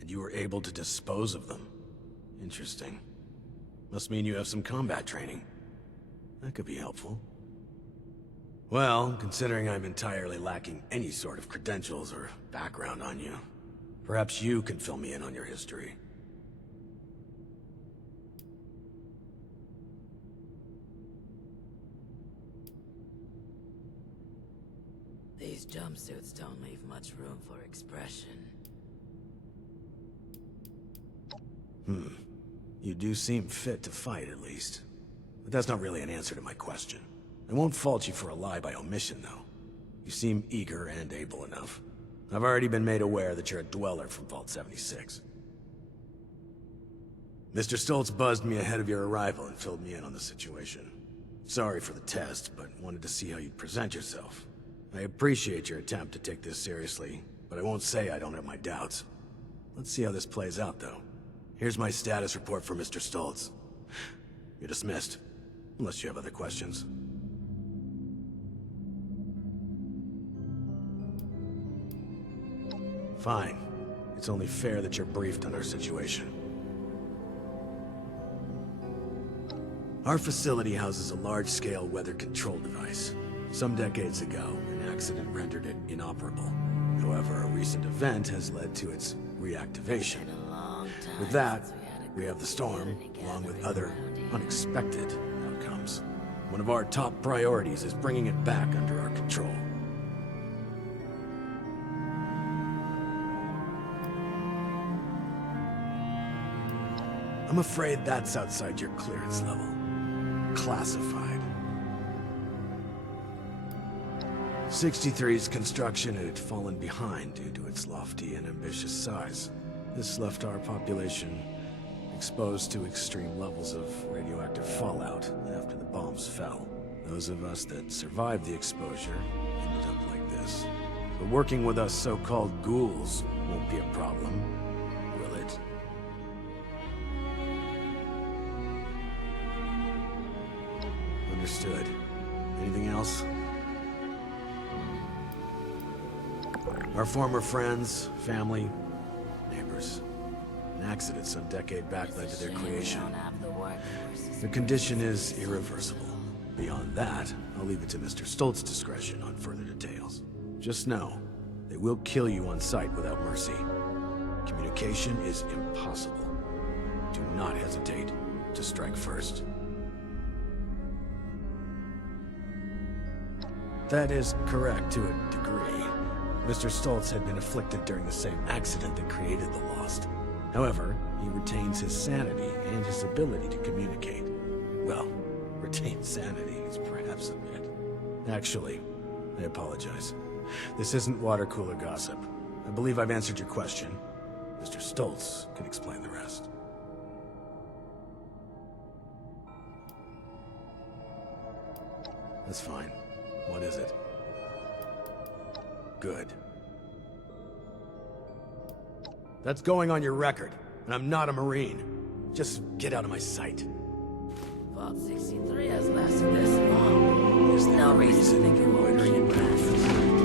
And you were able to dispose of them. Interesting. Must mean you have some combat training. That could be helpful. Well, considering I'm entirely lacking any sort of credentials or background on you, perhaps you can fill me in on your history. These jumpsuits don't leave much room for expression. You do seem fit to fight, at least. But that's not really an answer to my question. I won't fault you for a lie by omission, though. You seem eager and able enough. I've already been made aware that you're a dweller from Vault 76. Mr. Stoltz buzzed me ahead of your arrival and filled me in on the situation. Sorry for the test, but wanted to see how you'd present yourself. I appreciate your attempt to take this seriously, but I won't say I don't have my doubts. Let's see how this plays out, though. Here's my status report for Mr. Stoltz. You're dismissed, unless you have other questions. Fine. It's only fair that you're briefed on our situation. Our facility houses a large-scale weather control device. Some decades ago, an accident rendered it inoperable. However, a recent event has led to its reactivation. With that, we have the storm, along with other unexpected outcomes. One of our top priorities is bringing it back under our control. I'm afraid that's outside your clearance level. Classified. 63's construction had fallen behind due to its lofty and ambitious size. This left our population exposed to extreme levels of radioactive fallout after the bombs fell. Those of us that survived the exposure ended up like this. But working with us so-called ghouls won't be a problem, will it? Understood. Anything else? Our former friends, family, neighbors. An accident some decade back led to their creation. The condition is irreversible. Beyond that, I'll leave it to Mr. Stoltz's discretion on further details. Just know, they will kill you on sight without mercy. Communication is impossible. Do not hesitate to strike first. That is correct to a degree. Mr. Stoltz had been afflicted during the same accident that created the Lost. However, he retains his sanity and his ability to communicate. Well, retain sanity is perhaps a bit. Actually, I apologize. This isn't water cooler gossip. I believe I've answered your question. Mr. Stoltz can explain the rest. That's fine. What is it? Good. That's going on your record, and I'm not a Marine. Just get out of my sight. Vault 63 has lasted this long. There's no reason to think you're loitering in past.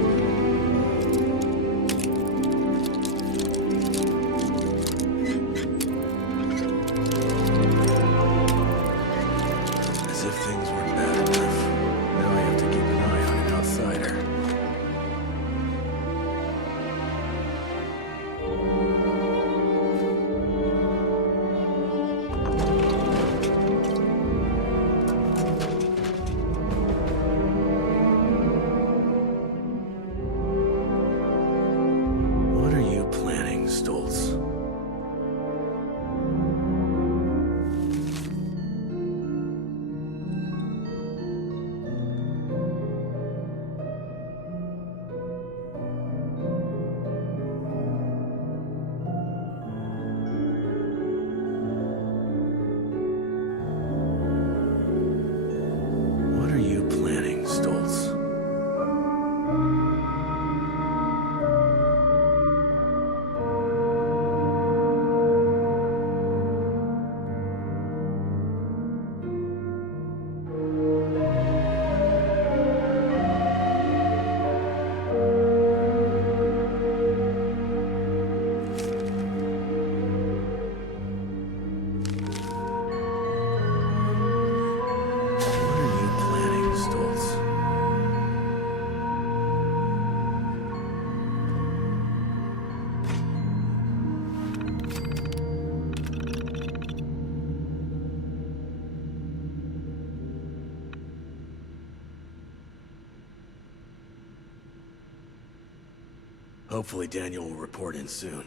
Hopefully Daniel will report in soon.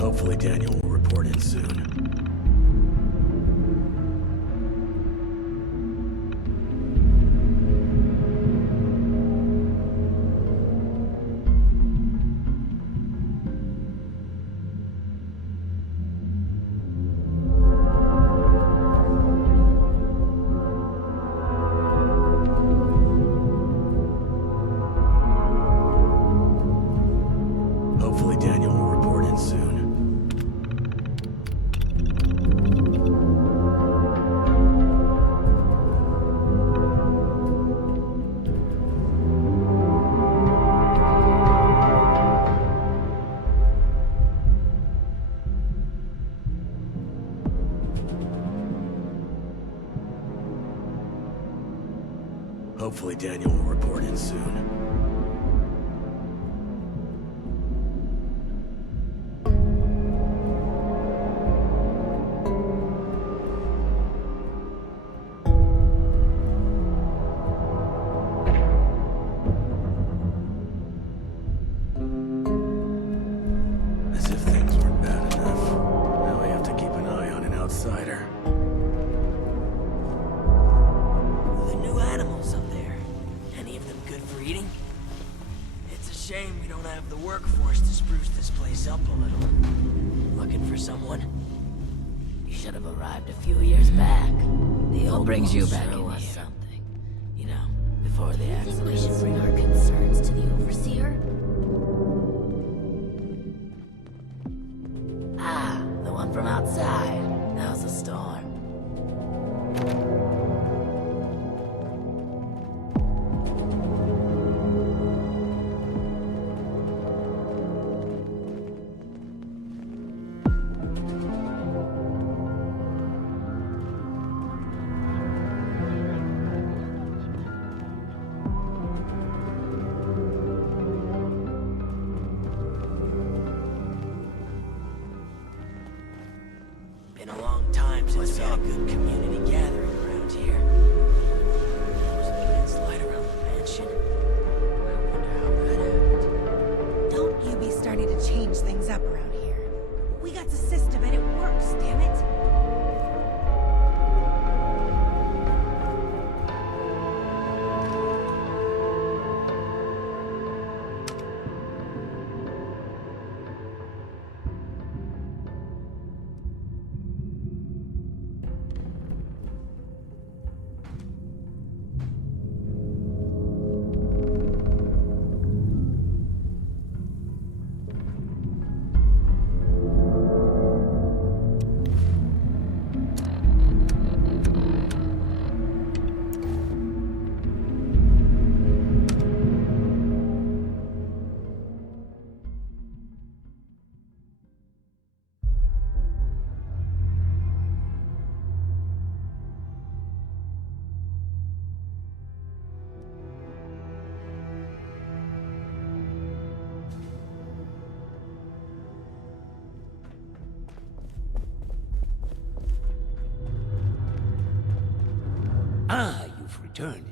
Hopefully Daniel will report. report in soon. Hopefully Daniel will report in soon. Hopefully Daniel will report in soon. As if things weren't bad enough. Now I have to keep an eye on an outsider. The new animals up there. Any of them good for eating? It's a shame we don't have the workforce to spruce this place up a little. Looking for someone? You should have arrived a few years back. The old brings you wolf back sure in was here. something. You know, before the Do you think accident. we should bring our concerns to the Overseer? Ah, the one from outside. How's the storm? Been a long time since we had a good community gathering around here. There was a landslide around the mansion. I wonder how that happened. Don't you be starting to change things up around here. We got the system and it works, damn it. Ah, you've returned.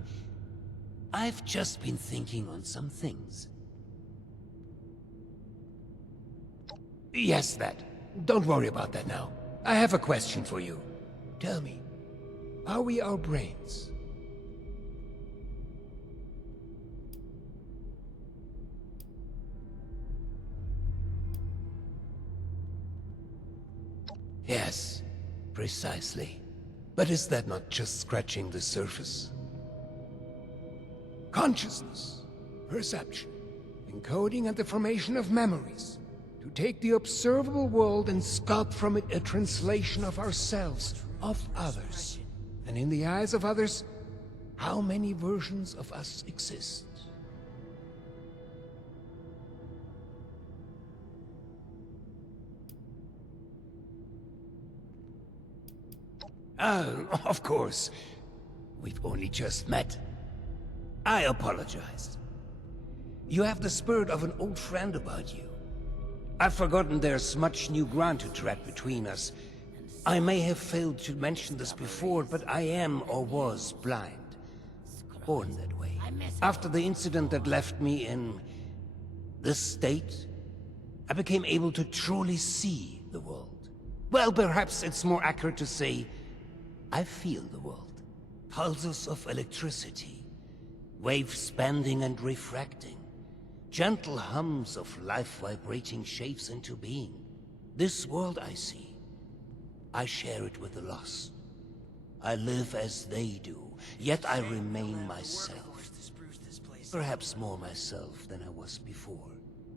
I've just been thinking on some things. Yes, that. Don't worry about that now. I have a question for you. Tell me, are we our brains? Yes, precisely. But is that not just scratching the surface? Consciousness, perception, encoding and the formation of memories. To take the observable world and sculpt from it a translation of ourselves, of others. And in the eyes of others, how many versions of us exist? Of course. We've only just met. I apologize. You have the spirit of an old friend about you. I've forgotten there's much new ground to tread between us. I may have failed to mention this before, but I am or was blind. Born that way. After the incident that left me in this state, I became able to truly see the world. Well, perhaps it's more accurate to say, I feel the world. Pulses of electricity, waves bending and refracting, gentle hums of life vibrating shapes into being. This world I see, I share it with the lost. I live as they do, yet I remain myself. Perhaps more myself than I was before.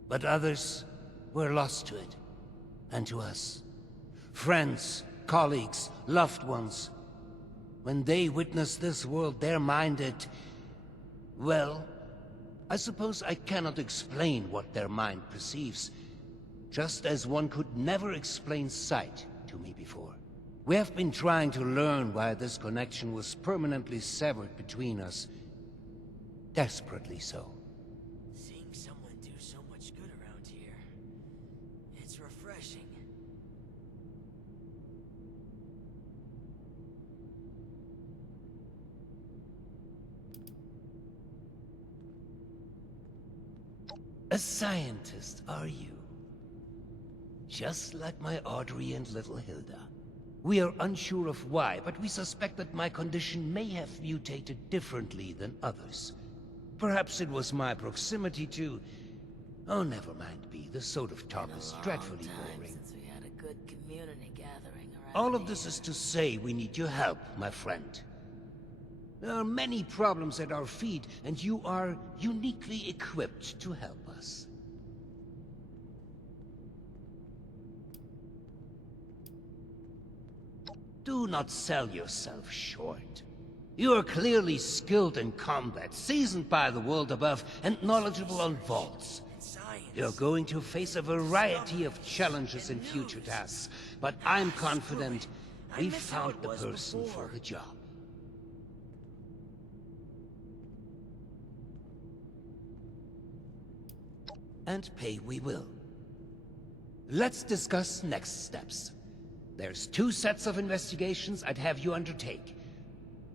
But others were lost to it, and to us. Friends, colleagues, loved ones. When they witness this world, they're minded... Well, I suppose I cannot explain what their mind perceives, just as one could never explain sight to me before. We have been trying to learn why this connection was permanently severed between us. Desperately so. Seeing someone do so much good around here, it's refreshing. A scientist, are you? Just like my Audrey and little Hilda. We are unsure of why, but we suspect that my condition may have mutated differently than others. Perhaps it was my proximity to... Oh, never mind, B. This sort of talk is dreadfully boring. Since we had a good community gathering around All of this is to say we need your help, my friend. There are many problems at our feet, and you are uniquely equipped to help us. Do not sell yourself short. You are clearly skilled in combat, seasoned by the world above, and knowledgeable on vaults. You're going to face a variety of challenges in future tasks, but I'm confident we've found the person for the job. And pay we will. Let's discuss next steps. There's 2 sets of investigations I'd have you undertake.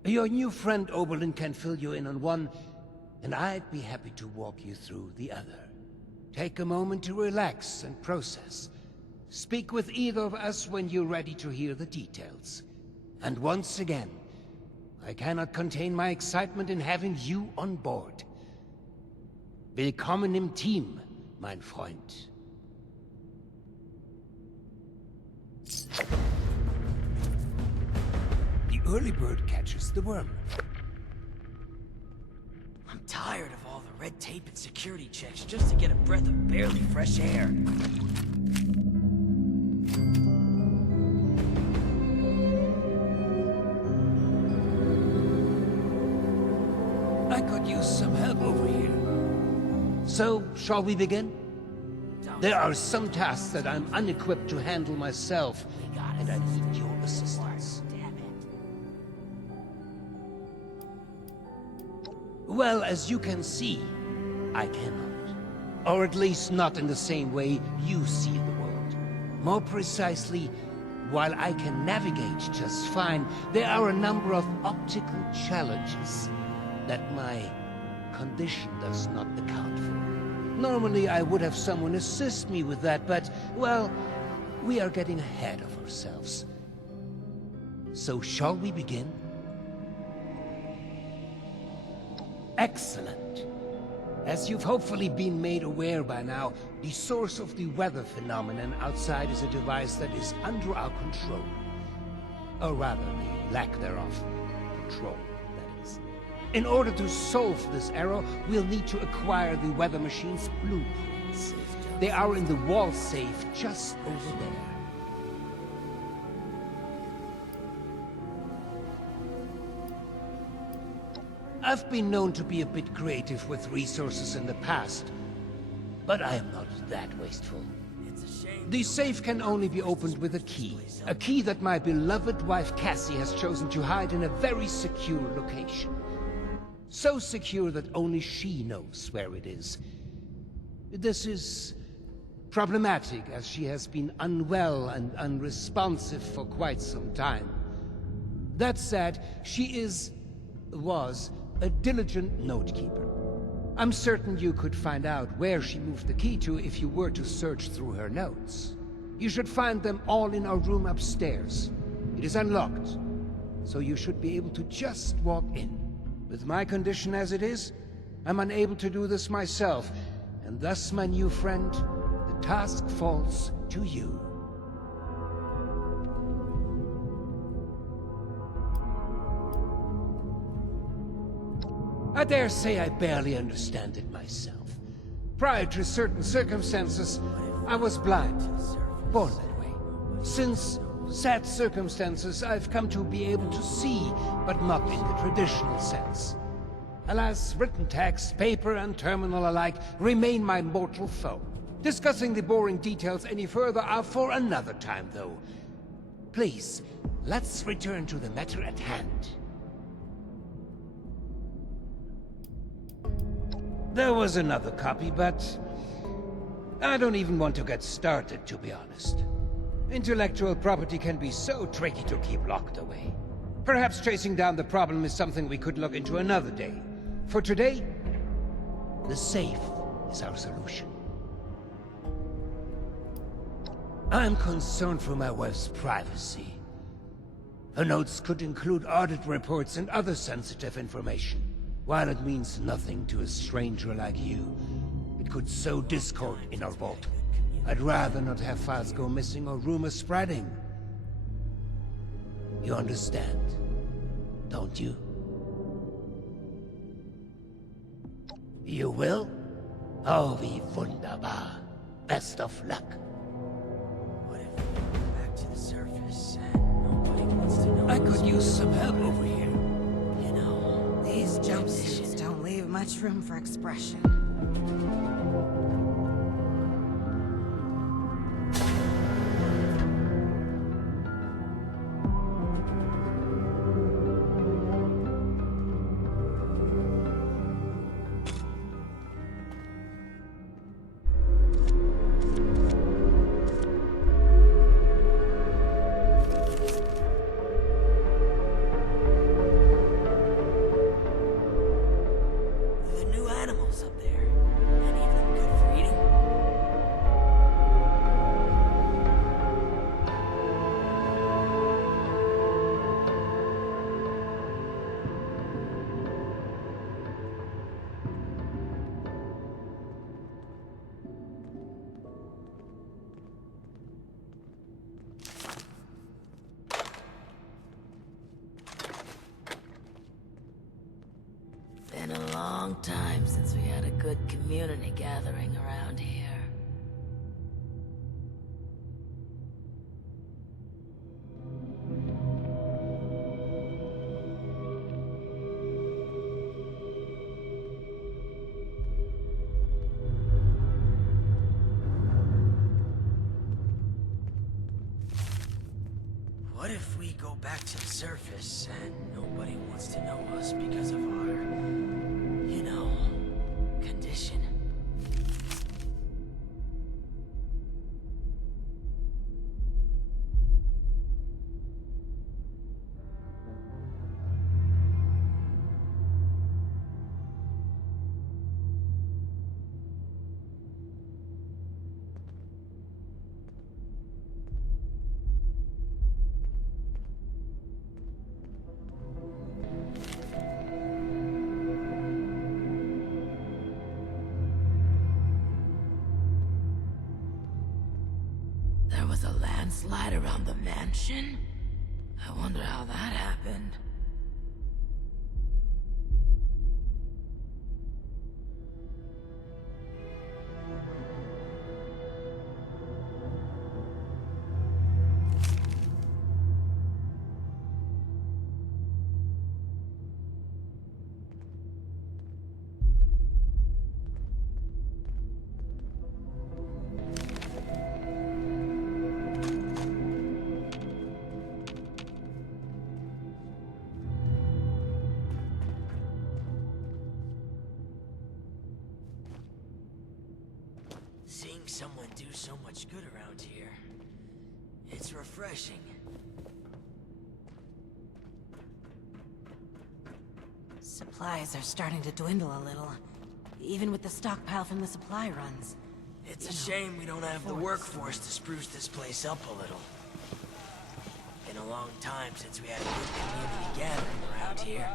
Your new friend Oberlin can fill you in on one, and I'd be happy to walk you through the other. Take a moment to relax and process. Speak with either of us when you're ready to hear the details. And once again, I cannot contain my excitement in having you on board. Willkommen im Team, mein Freund. The early bird catches the worm. I'm tired of all the red tape and security checks just to get a breath of barely fresh air. I could use some help over here. So, shall we begin? There are some tasks that I'm unequipped to handle myself, and I need your assistance. Well, as you can see, I cannot. Or at least not in the same way you see the world. More precisely, while I can navigate just fine, there are a number of optical challenges that my condition does not account for. Normally, I would have someone assist me with that, but, well, we are getting ahead of ourselves. So, shall we begin? Excellent. As you've hopefully been made aware by now, the source of the weather phenomenon outside is a device that is under our control. Or rather, the lack thereof. Control, that is. In order to solve this error, we'll need to acquire the weather machine's blueprints. They are in the wall safe just over there. I've been known to be a bit creative with resources in the past, but I am not that wasteful. The safe can only be opened with a key that my beloved wife Cassie has chosen to hide in a very secure location. So secure that only she knows where it is. This is problematic, as she has been unwell and unresponsive for quite some time. That said, she was a diligent note-keeper. I'm certain you could find out where she moved the key to if you were to search through her notes. You should find them all in our room upstairs. It is unlocked, so you should be able to just walk in. With my condition as it is, I'm unable to do this myself, and thus, my new friend, the task falls to you. I dare say I barely understand it myself. Prior to certain circumstances, I was blind, born that way. Since sad circumstances, I've come to be able to see, but not in the traditional sense. Alas, written text, paper, and terminal alike remain my mortal foe. Discussing the boring details any further are for another time, though. Please, let's return to the matter at hand. There was another copy, but I don't even want to get started, to be honest. Intellectual property can be so tricky to keep locked away. Perhaps tracing down the problem is something we could look into another day. For today, the safe is our solution. I'm concerned for my wife's privacy. Her notes could include audit reports and other sensitive information. While it means nothing to a stranger like you, it could sow discord in our vault. I'd rather not have files go missing or rumors spreading. You understand, don't you? You will? Oh, wie wunderbar. Best of luck. What if we go back to the surface and nobody wants to know? I could use some help over here. You know, These jumpsuits don't leave much room for expression. Been a long time since we had a good community gathering around here. what if we go back to the surface and nobody wants to know us because of our, you know, condition? There was a landslide around the mansion? I wonder how that happened. Seeing someone do so much good around here, it's refreshing. Supplies are starting to dwindle a little, even with the stockpile from the supply runs. It's a shame we don't have the workforce to spruce this place up a little. Been a long time since we had a good community gathering around here.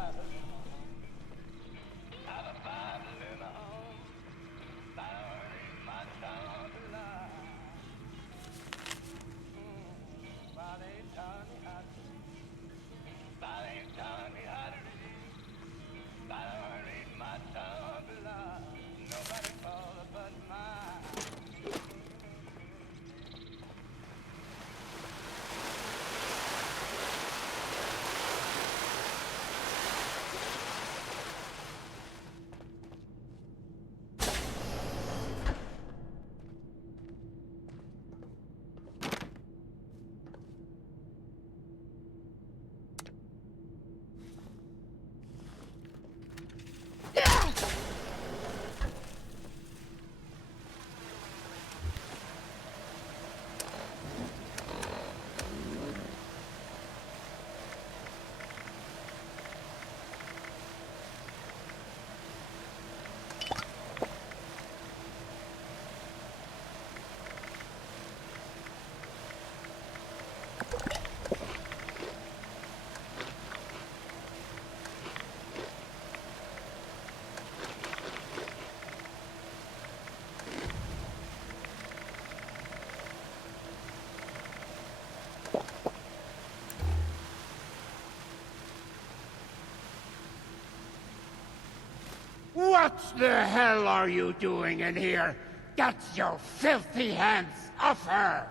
What the hell are you doing in here? Get your filthy hands off her!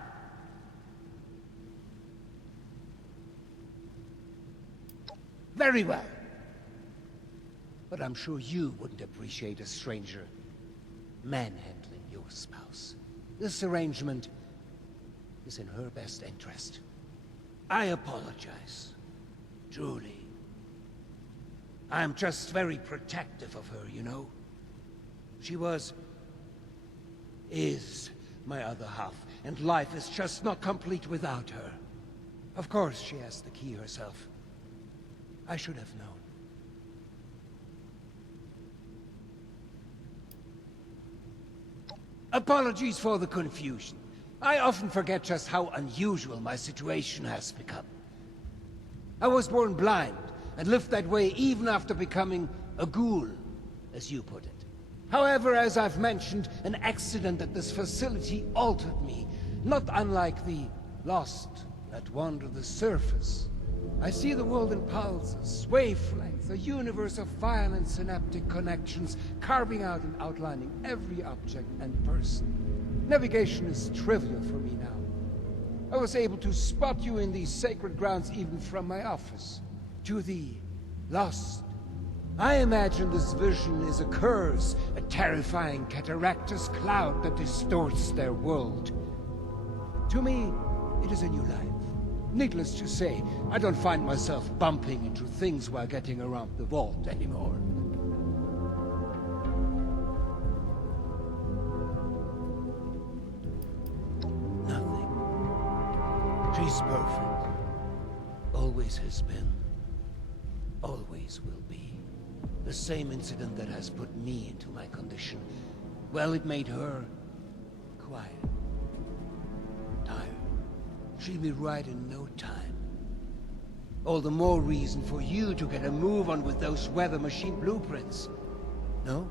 Very well. But I'm sure you wouldn't appreciate a stranger manhandling your spouse. This arrangement is in her best interest. I apologize. Truly. I'm just very protective of her, you know? She is my other half, and life is just not complete without her. Of course she has the key herself. I should have known. Apologies for the confusion. I often forget just how unusual my situation has become. I was born blind, and lived that way even after becoming a ghoul, as you put it. However, as I've mentioned, an accident at this facility altered me, not unlike the lost that wander the surface. I see the world in pulses, wavelengths, a universe of violent synaptic connections, carving out and outlining every object and person. Navigation is trivial for me now. I was able to spot you in these sacred grounds even from my office. To the lost, I imagine this vision is a curse, a terrifying cataractous cloud that distorts their world. To me, it is a new life. Needless to say, I don't find myself bumping into things while getting around the vault anymore. Nothing. She's perfect. Always has been. Always will be. The same incident that has put me into my condition. Well, it made her quiet. Tired. She'll be right in no time. All the more reason for you to get a move on with those weather machine blueprints. No?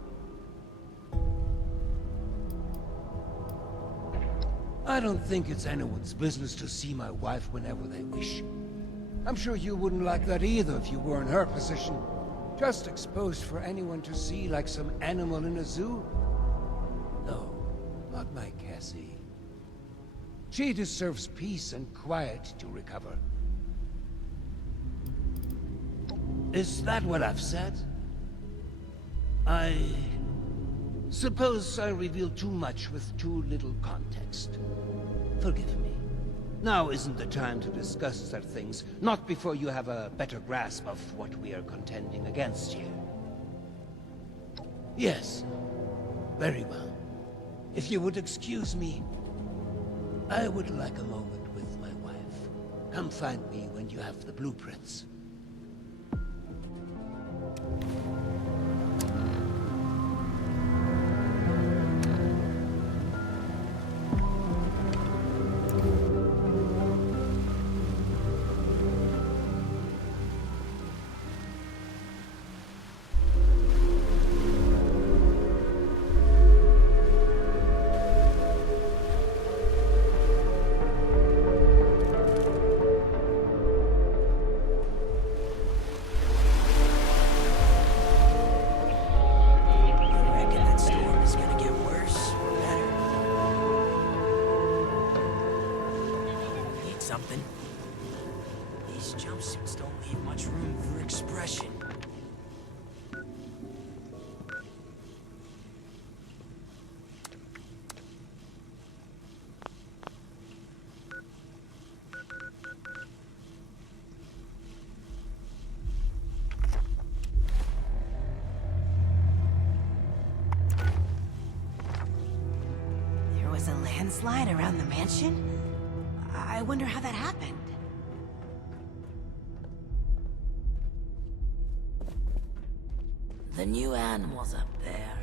I don't think it's anyone's business to see my wife whenever they wish. I'm sure you wouldn't like that either if you were in her position. Just exposed for anyone to see like some animal in a zoo? No, not my Cassie. She deserves peace and quiet to recover. Is that what I've said? I suppose I revealed too much with too little context. Forgive me. Now isn't the time to discuss such things, not before you have a better grasp of what we are contending against here. Yes, very well. If you would excuse me, I would like a moment with my wife. Come find me when you have the blueprints. something? These jumpsuits don't leave much room for expression. There was a landslide around the mansion? I wonder how that happened. The new animals up there.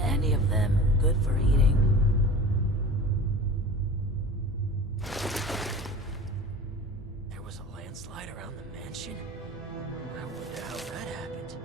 Any of them good for eating? There was a landslide around the mansion? I wonder how that happened.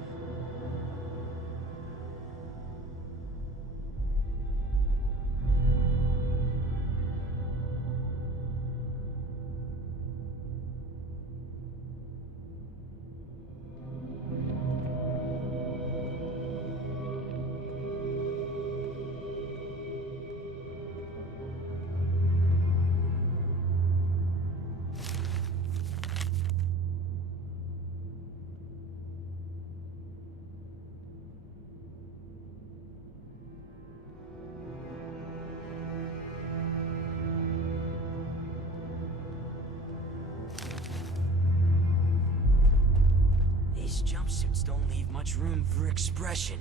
These jumpsuits don't leave much room for expression.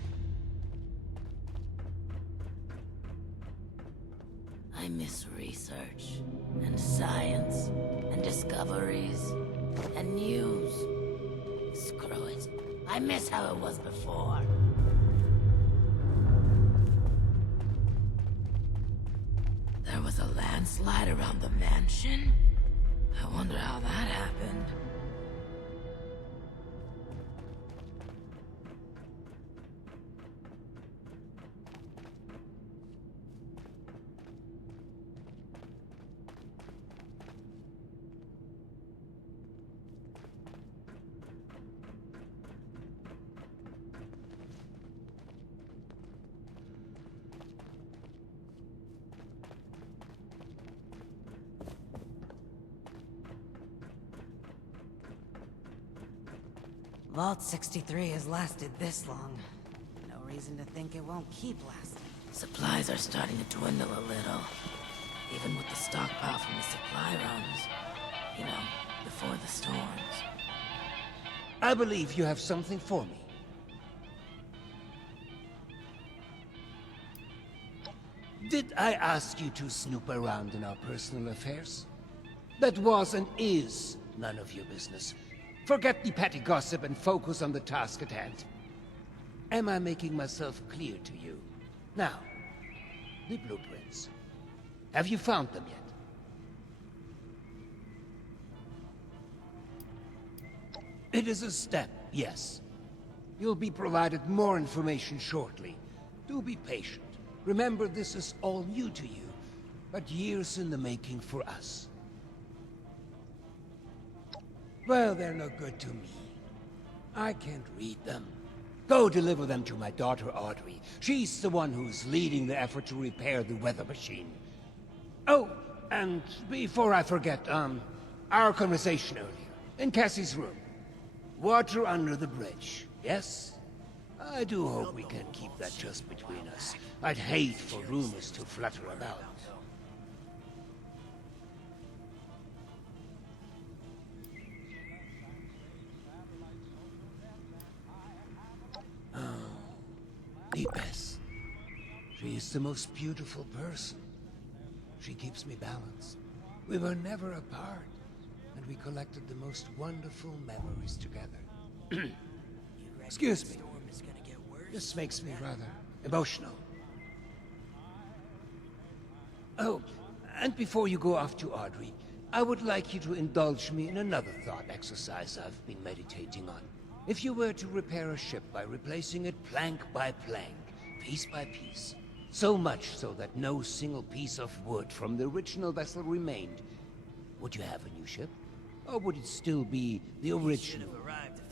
I miss research, and science, and discoveries, and news. Screw it. I miss how it was before. There was a landslide around the mansion? I wonder how that happened. Vault 63 has lasted this long. No reason to think it won't keep lasting. Supplies are starting to dwindle a little. Even with the stockpile from the supply runs. You know, before the storms. I believe you have something for me. Did I ask you to snoop around in our personal affairs? That was and is none of your business. Forget the petty gossip and focus on the task at hand. Am I making myself clear to you? Now, the blueprints. Have you found them yet? It is a step, yes. You'll be provided more information shortly. Do be patient. Remember, this is all new to you, but years in the making for us. Well, they're no good to me. I can't read them. Go deliver them to my daughter, Audrey. She's the one who's leading the effort to repair the weather machine. Oh, and before I forget, our conversation earlier, in Cassie's room. Water under the bridge, yes? I do hope we can keep that just between us. I'd hate for rumors to flutter about. The best. She is the most beautiful person. She keeps me balanced. We were never apart, and we collected the most wonderful memories together. Excuse me. This makes me rather emotional. Oh, and before you go off to Audrey, I would like you to indulge me in another thought exercise I've been meditating on. If you were to repair a ship by replacing it plank by plank, piece by piece, so much so that no single piece of wood from the original vessel remained, would you have a new ship? Or would it still be the original,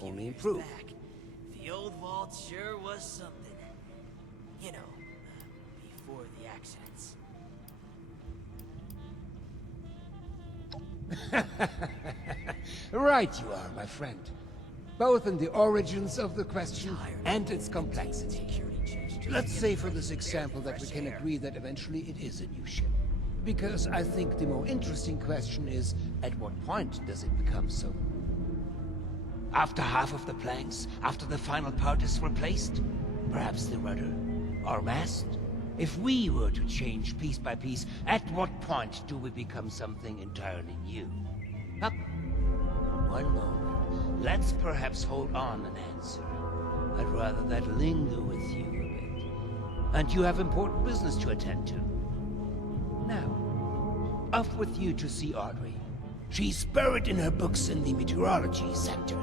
only improved? The old vault sure was something. You know, before the accidents. Right you are, my friend. Both in the origins of the question and its complexity. Let's say for this example that we can agree that eventually it is a new ship. Because I think the more interesting question is, at what point does it become so? After half of the planks? After the final part is replaced? Perhaps the rudder? Or mast? If we were to change piece by piece, at what point do we become something entirely new? Up. One moment. Let's perhaps hold on an answer. I'd rather that linger with you a bit. And you have important business to attend to. Now, off with you to see Audrey. She's buried in her books in the meteorology sector.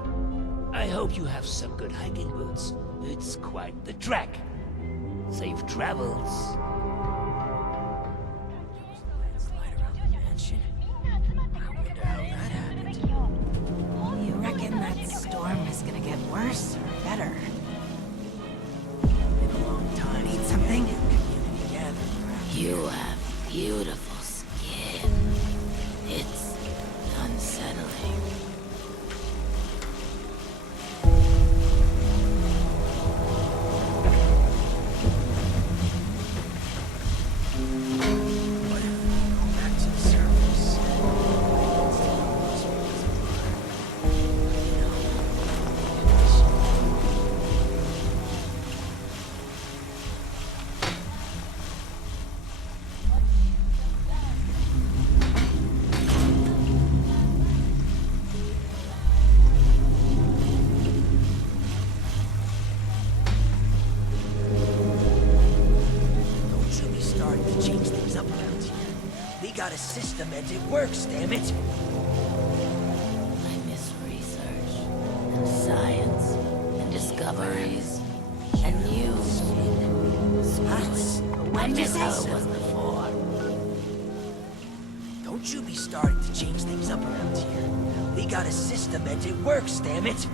I hope you have some good hiking boots. It's quite the trek. Safe travels. You reckon that storm is gonna get worse or better? Been a long time. Need something? You have beautiful skin. It's unsettling. Back to the surface. Don't you be starting to change things up around here. We got a system and it works, damn it. I miss research, and science, and discoveries, and news. I miss how it was before. Don't you be starting to change things up around here. We got a system and it works, damn it.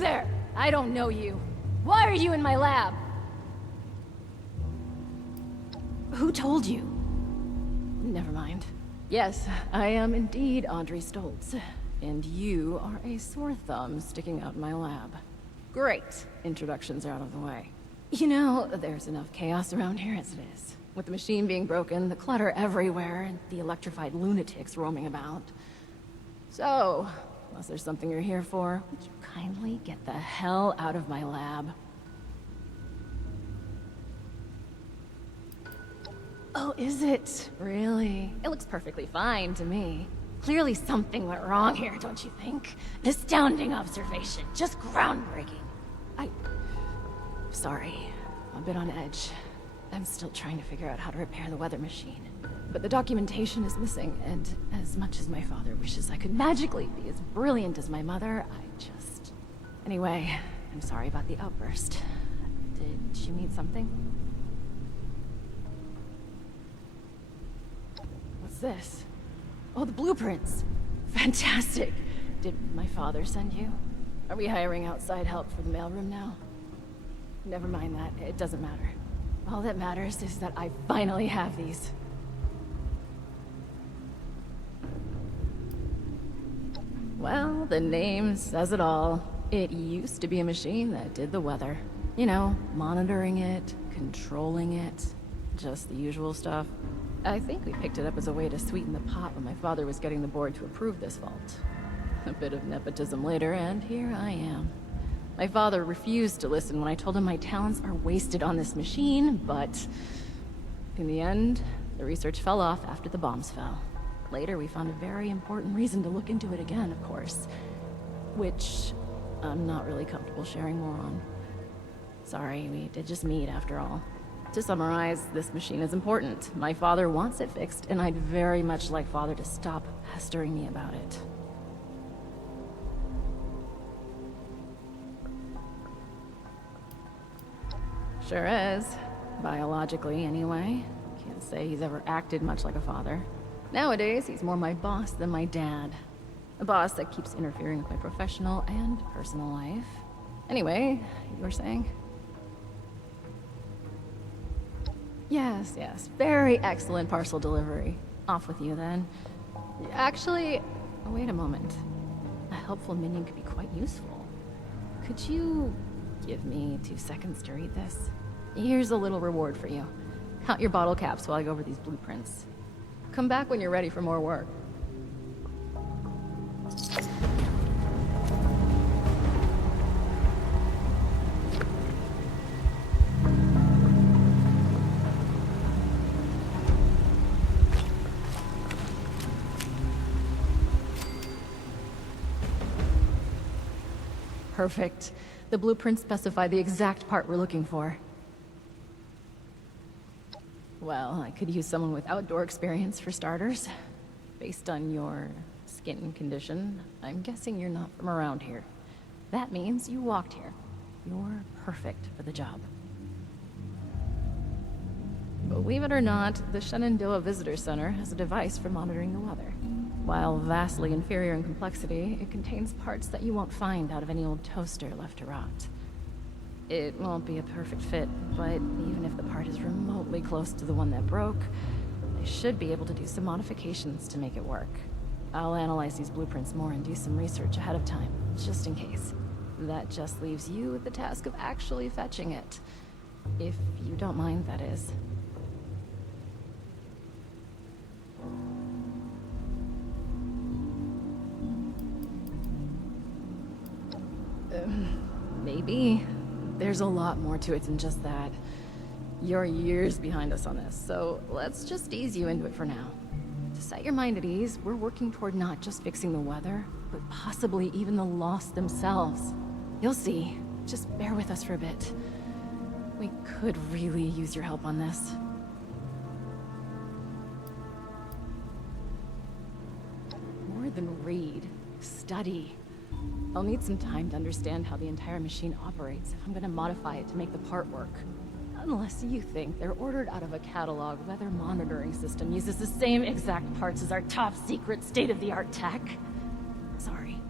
there! I don't know you. Why are you in my lab? Who told you? Never mind. Yes, I am indeed Audrey Stoltz. And you are a sore thumb sticking out in my lab. Great. Introductions are out of the way. You know, there's enough chaos around here as it is. With the machine being broken, the clutter everywhere, and the electrified lunatics roaming about. So, unless there's something you're here for, would you kindly get the hell out of my lab? Oh, is it? Really? It looks perfectly fine to me. Clearly something went wrong here, don't you think? An astounding observation, just groundbreaking. Sorry, I'm a bit on edge. I'm still trying to figure out how to repair the weather machine. But the documentation is missing, and as much as my father wishes I could magically be as brilliant as my mother, I just... Anyway, I'm sorry about the outburst. Did she need something? What's this? Oh, the blueprints! Fantastic! Did my father send you? Are we hiring outside help for the mailroom now? Never mind that, it doesn't matter. All that matters is that I finally have these. Well, the name says it all. It used to be a machine that did the weather. You know, monitoring it, controlling it, just the usual stuff. I think we picked it up as a way to sweeten the pot when my father was getting the board to approve this vault. A bit of nepotism later, and here I am. My father refused to listen when I told him my talents are wasted on this machine, but in the end, the research fell off after the bombs fell. Later, we found a very important reason to look into it again, of course, which I'm not really comfortable sharing more on. Sorry, we did just meet after all. To summarize, this machine is important. My father wants it fixed, and I'd very much like Father to stop pestering me about it. Sure is. Biologically, anyway. Can't say he's ever acted much like a father. Nowadays, he's more my boss than my dad. A boss that keeps interfering with my professional and personal life. Anyway, you were saying? Yes, yes. Very excellent parcel delivery. Off with you, then. Actually, wait a moment. A helpful minion could be quite useful. Could you give me 2 seconds to read this? Here's a little reward for you. Count your bottle caps while I go over these blueprints. Come back when you're ready for more work. Perfect. The blueprints specify the exact part we're looking for. Well, I could use someone with outdoor experience for starters. Based on your skin condition, I'm guessing you're not from around here. That means you walked here. You're perfect for the job. Believe it or not, the Shenandoah Visitor Center has a device for monitoring the weather. While vastly inferior in complexity, it contains parts that you won't find out of any old toaster left to rot. It won't be a perfect fit, but even if the part is remotely close to the one that broke, I should be able to do some modifications to make it work. I'll analyze these blueprints more and do some research ahead of time, just in case. That just leaves you with the task of actually fetching it. If you don't mind, that is. Maybe. There's a lot more to it than just that. You're years behind us on this, so let's just ease you into it for now. To set your mind at ease, we're working toward not just fixing the weather, but possibly even the Lost themselves. You'll see. Just bear with us for a bit. We could really use your help on this. More than read. Study. I'll need some time to understand how the entire machine operates if I'm gonna modify it to make the part work. Unless you think they're ordered out of a catalog weather monitoring system uses the same exact parts as our top secret state-of-the-art tech. Sorry.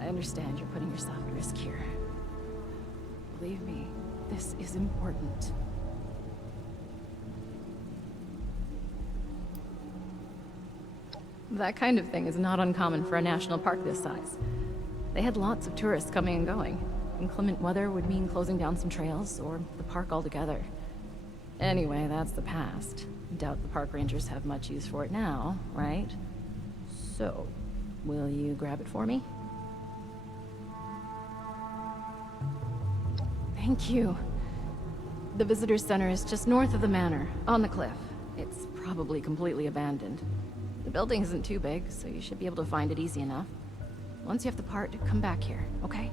I understand you're putting yourself at risk here. Believe me, this is important. That kind of thing is not uncommon for a national park this size. They had lots of tourists coming and going. Inclement weather would mean closing down some trails, or the park altogether. Anyway, that's the past. Doubt the park rangers have much use for it now, right? So, will you grab it for me? Thank you. The visitor center is just north of the manor, on the cliff. It's probably completely abandoned. The building isn't too big, so you should be able to find it easy enough. Once you have the part, come back here, okay?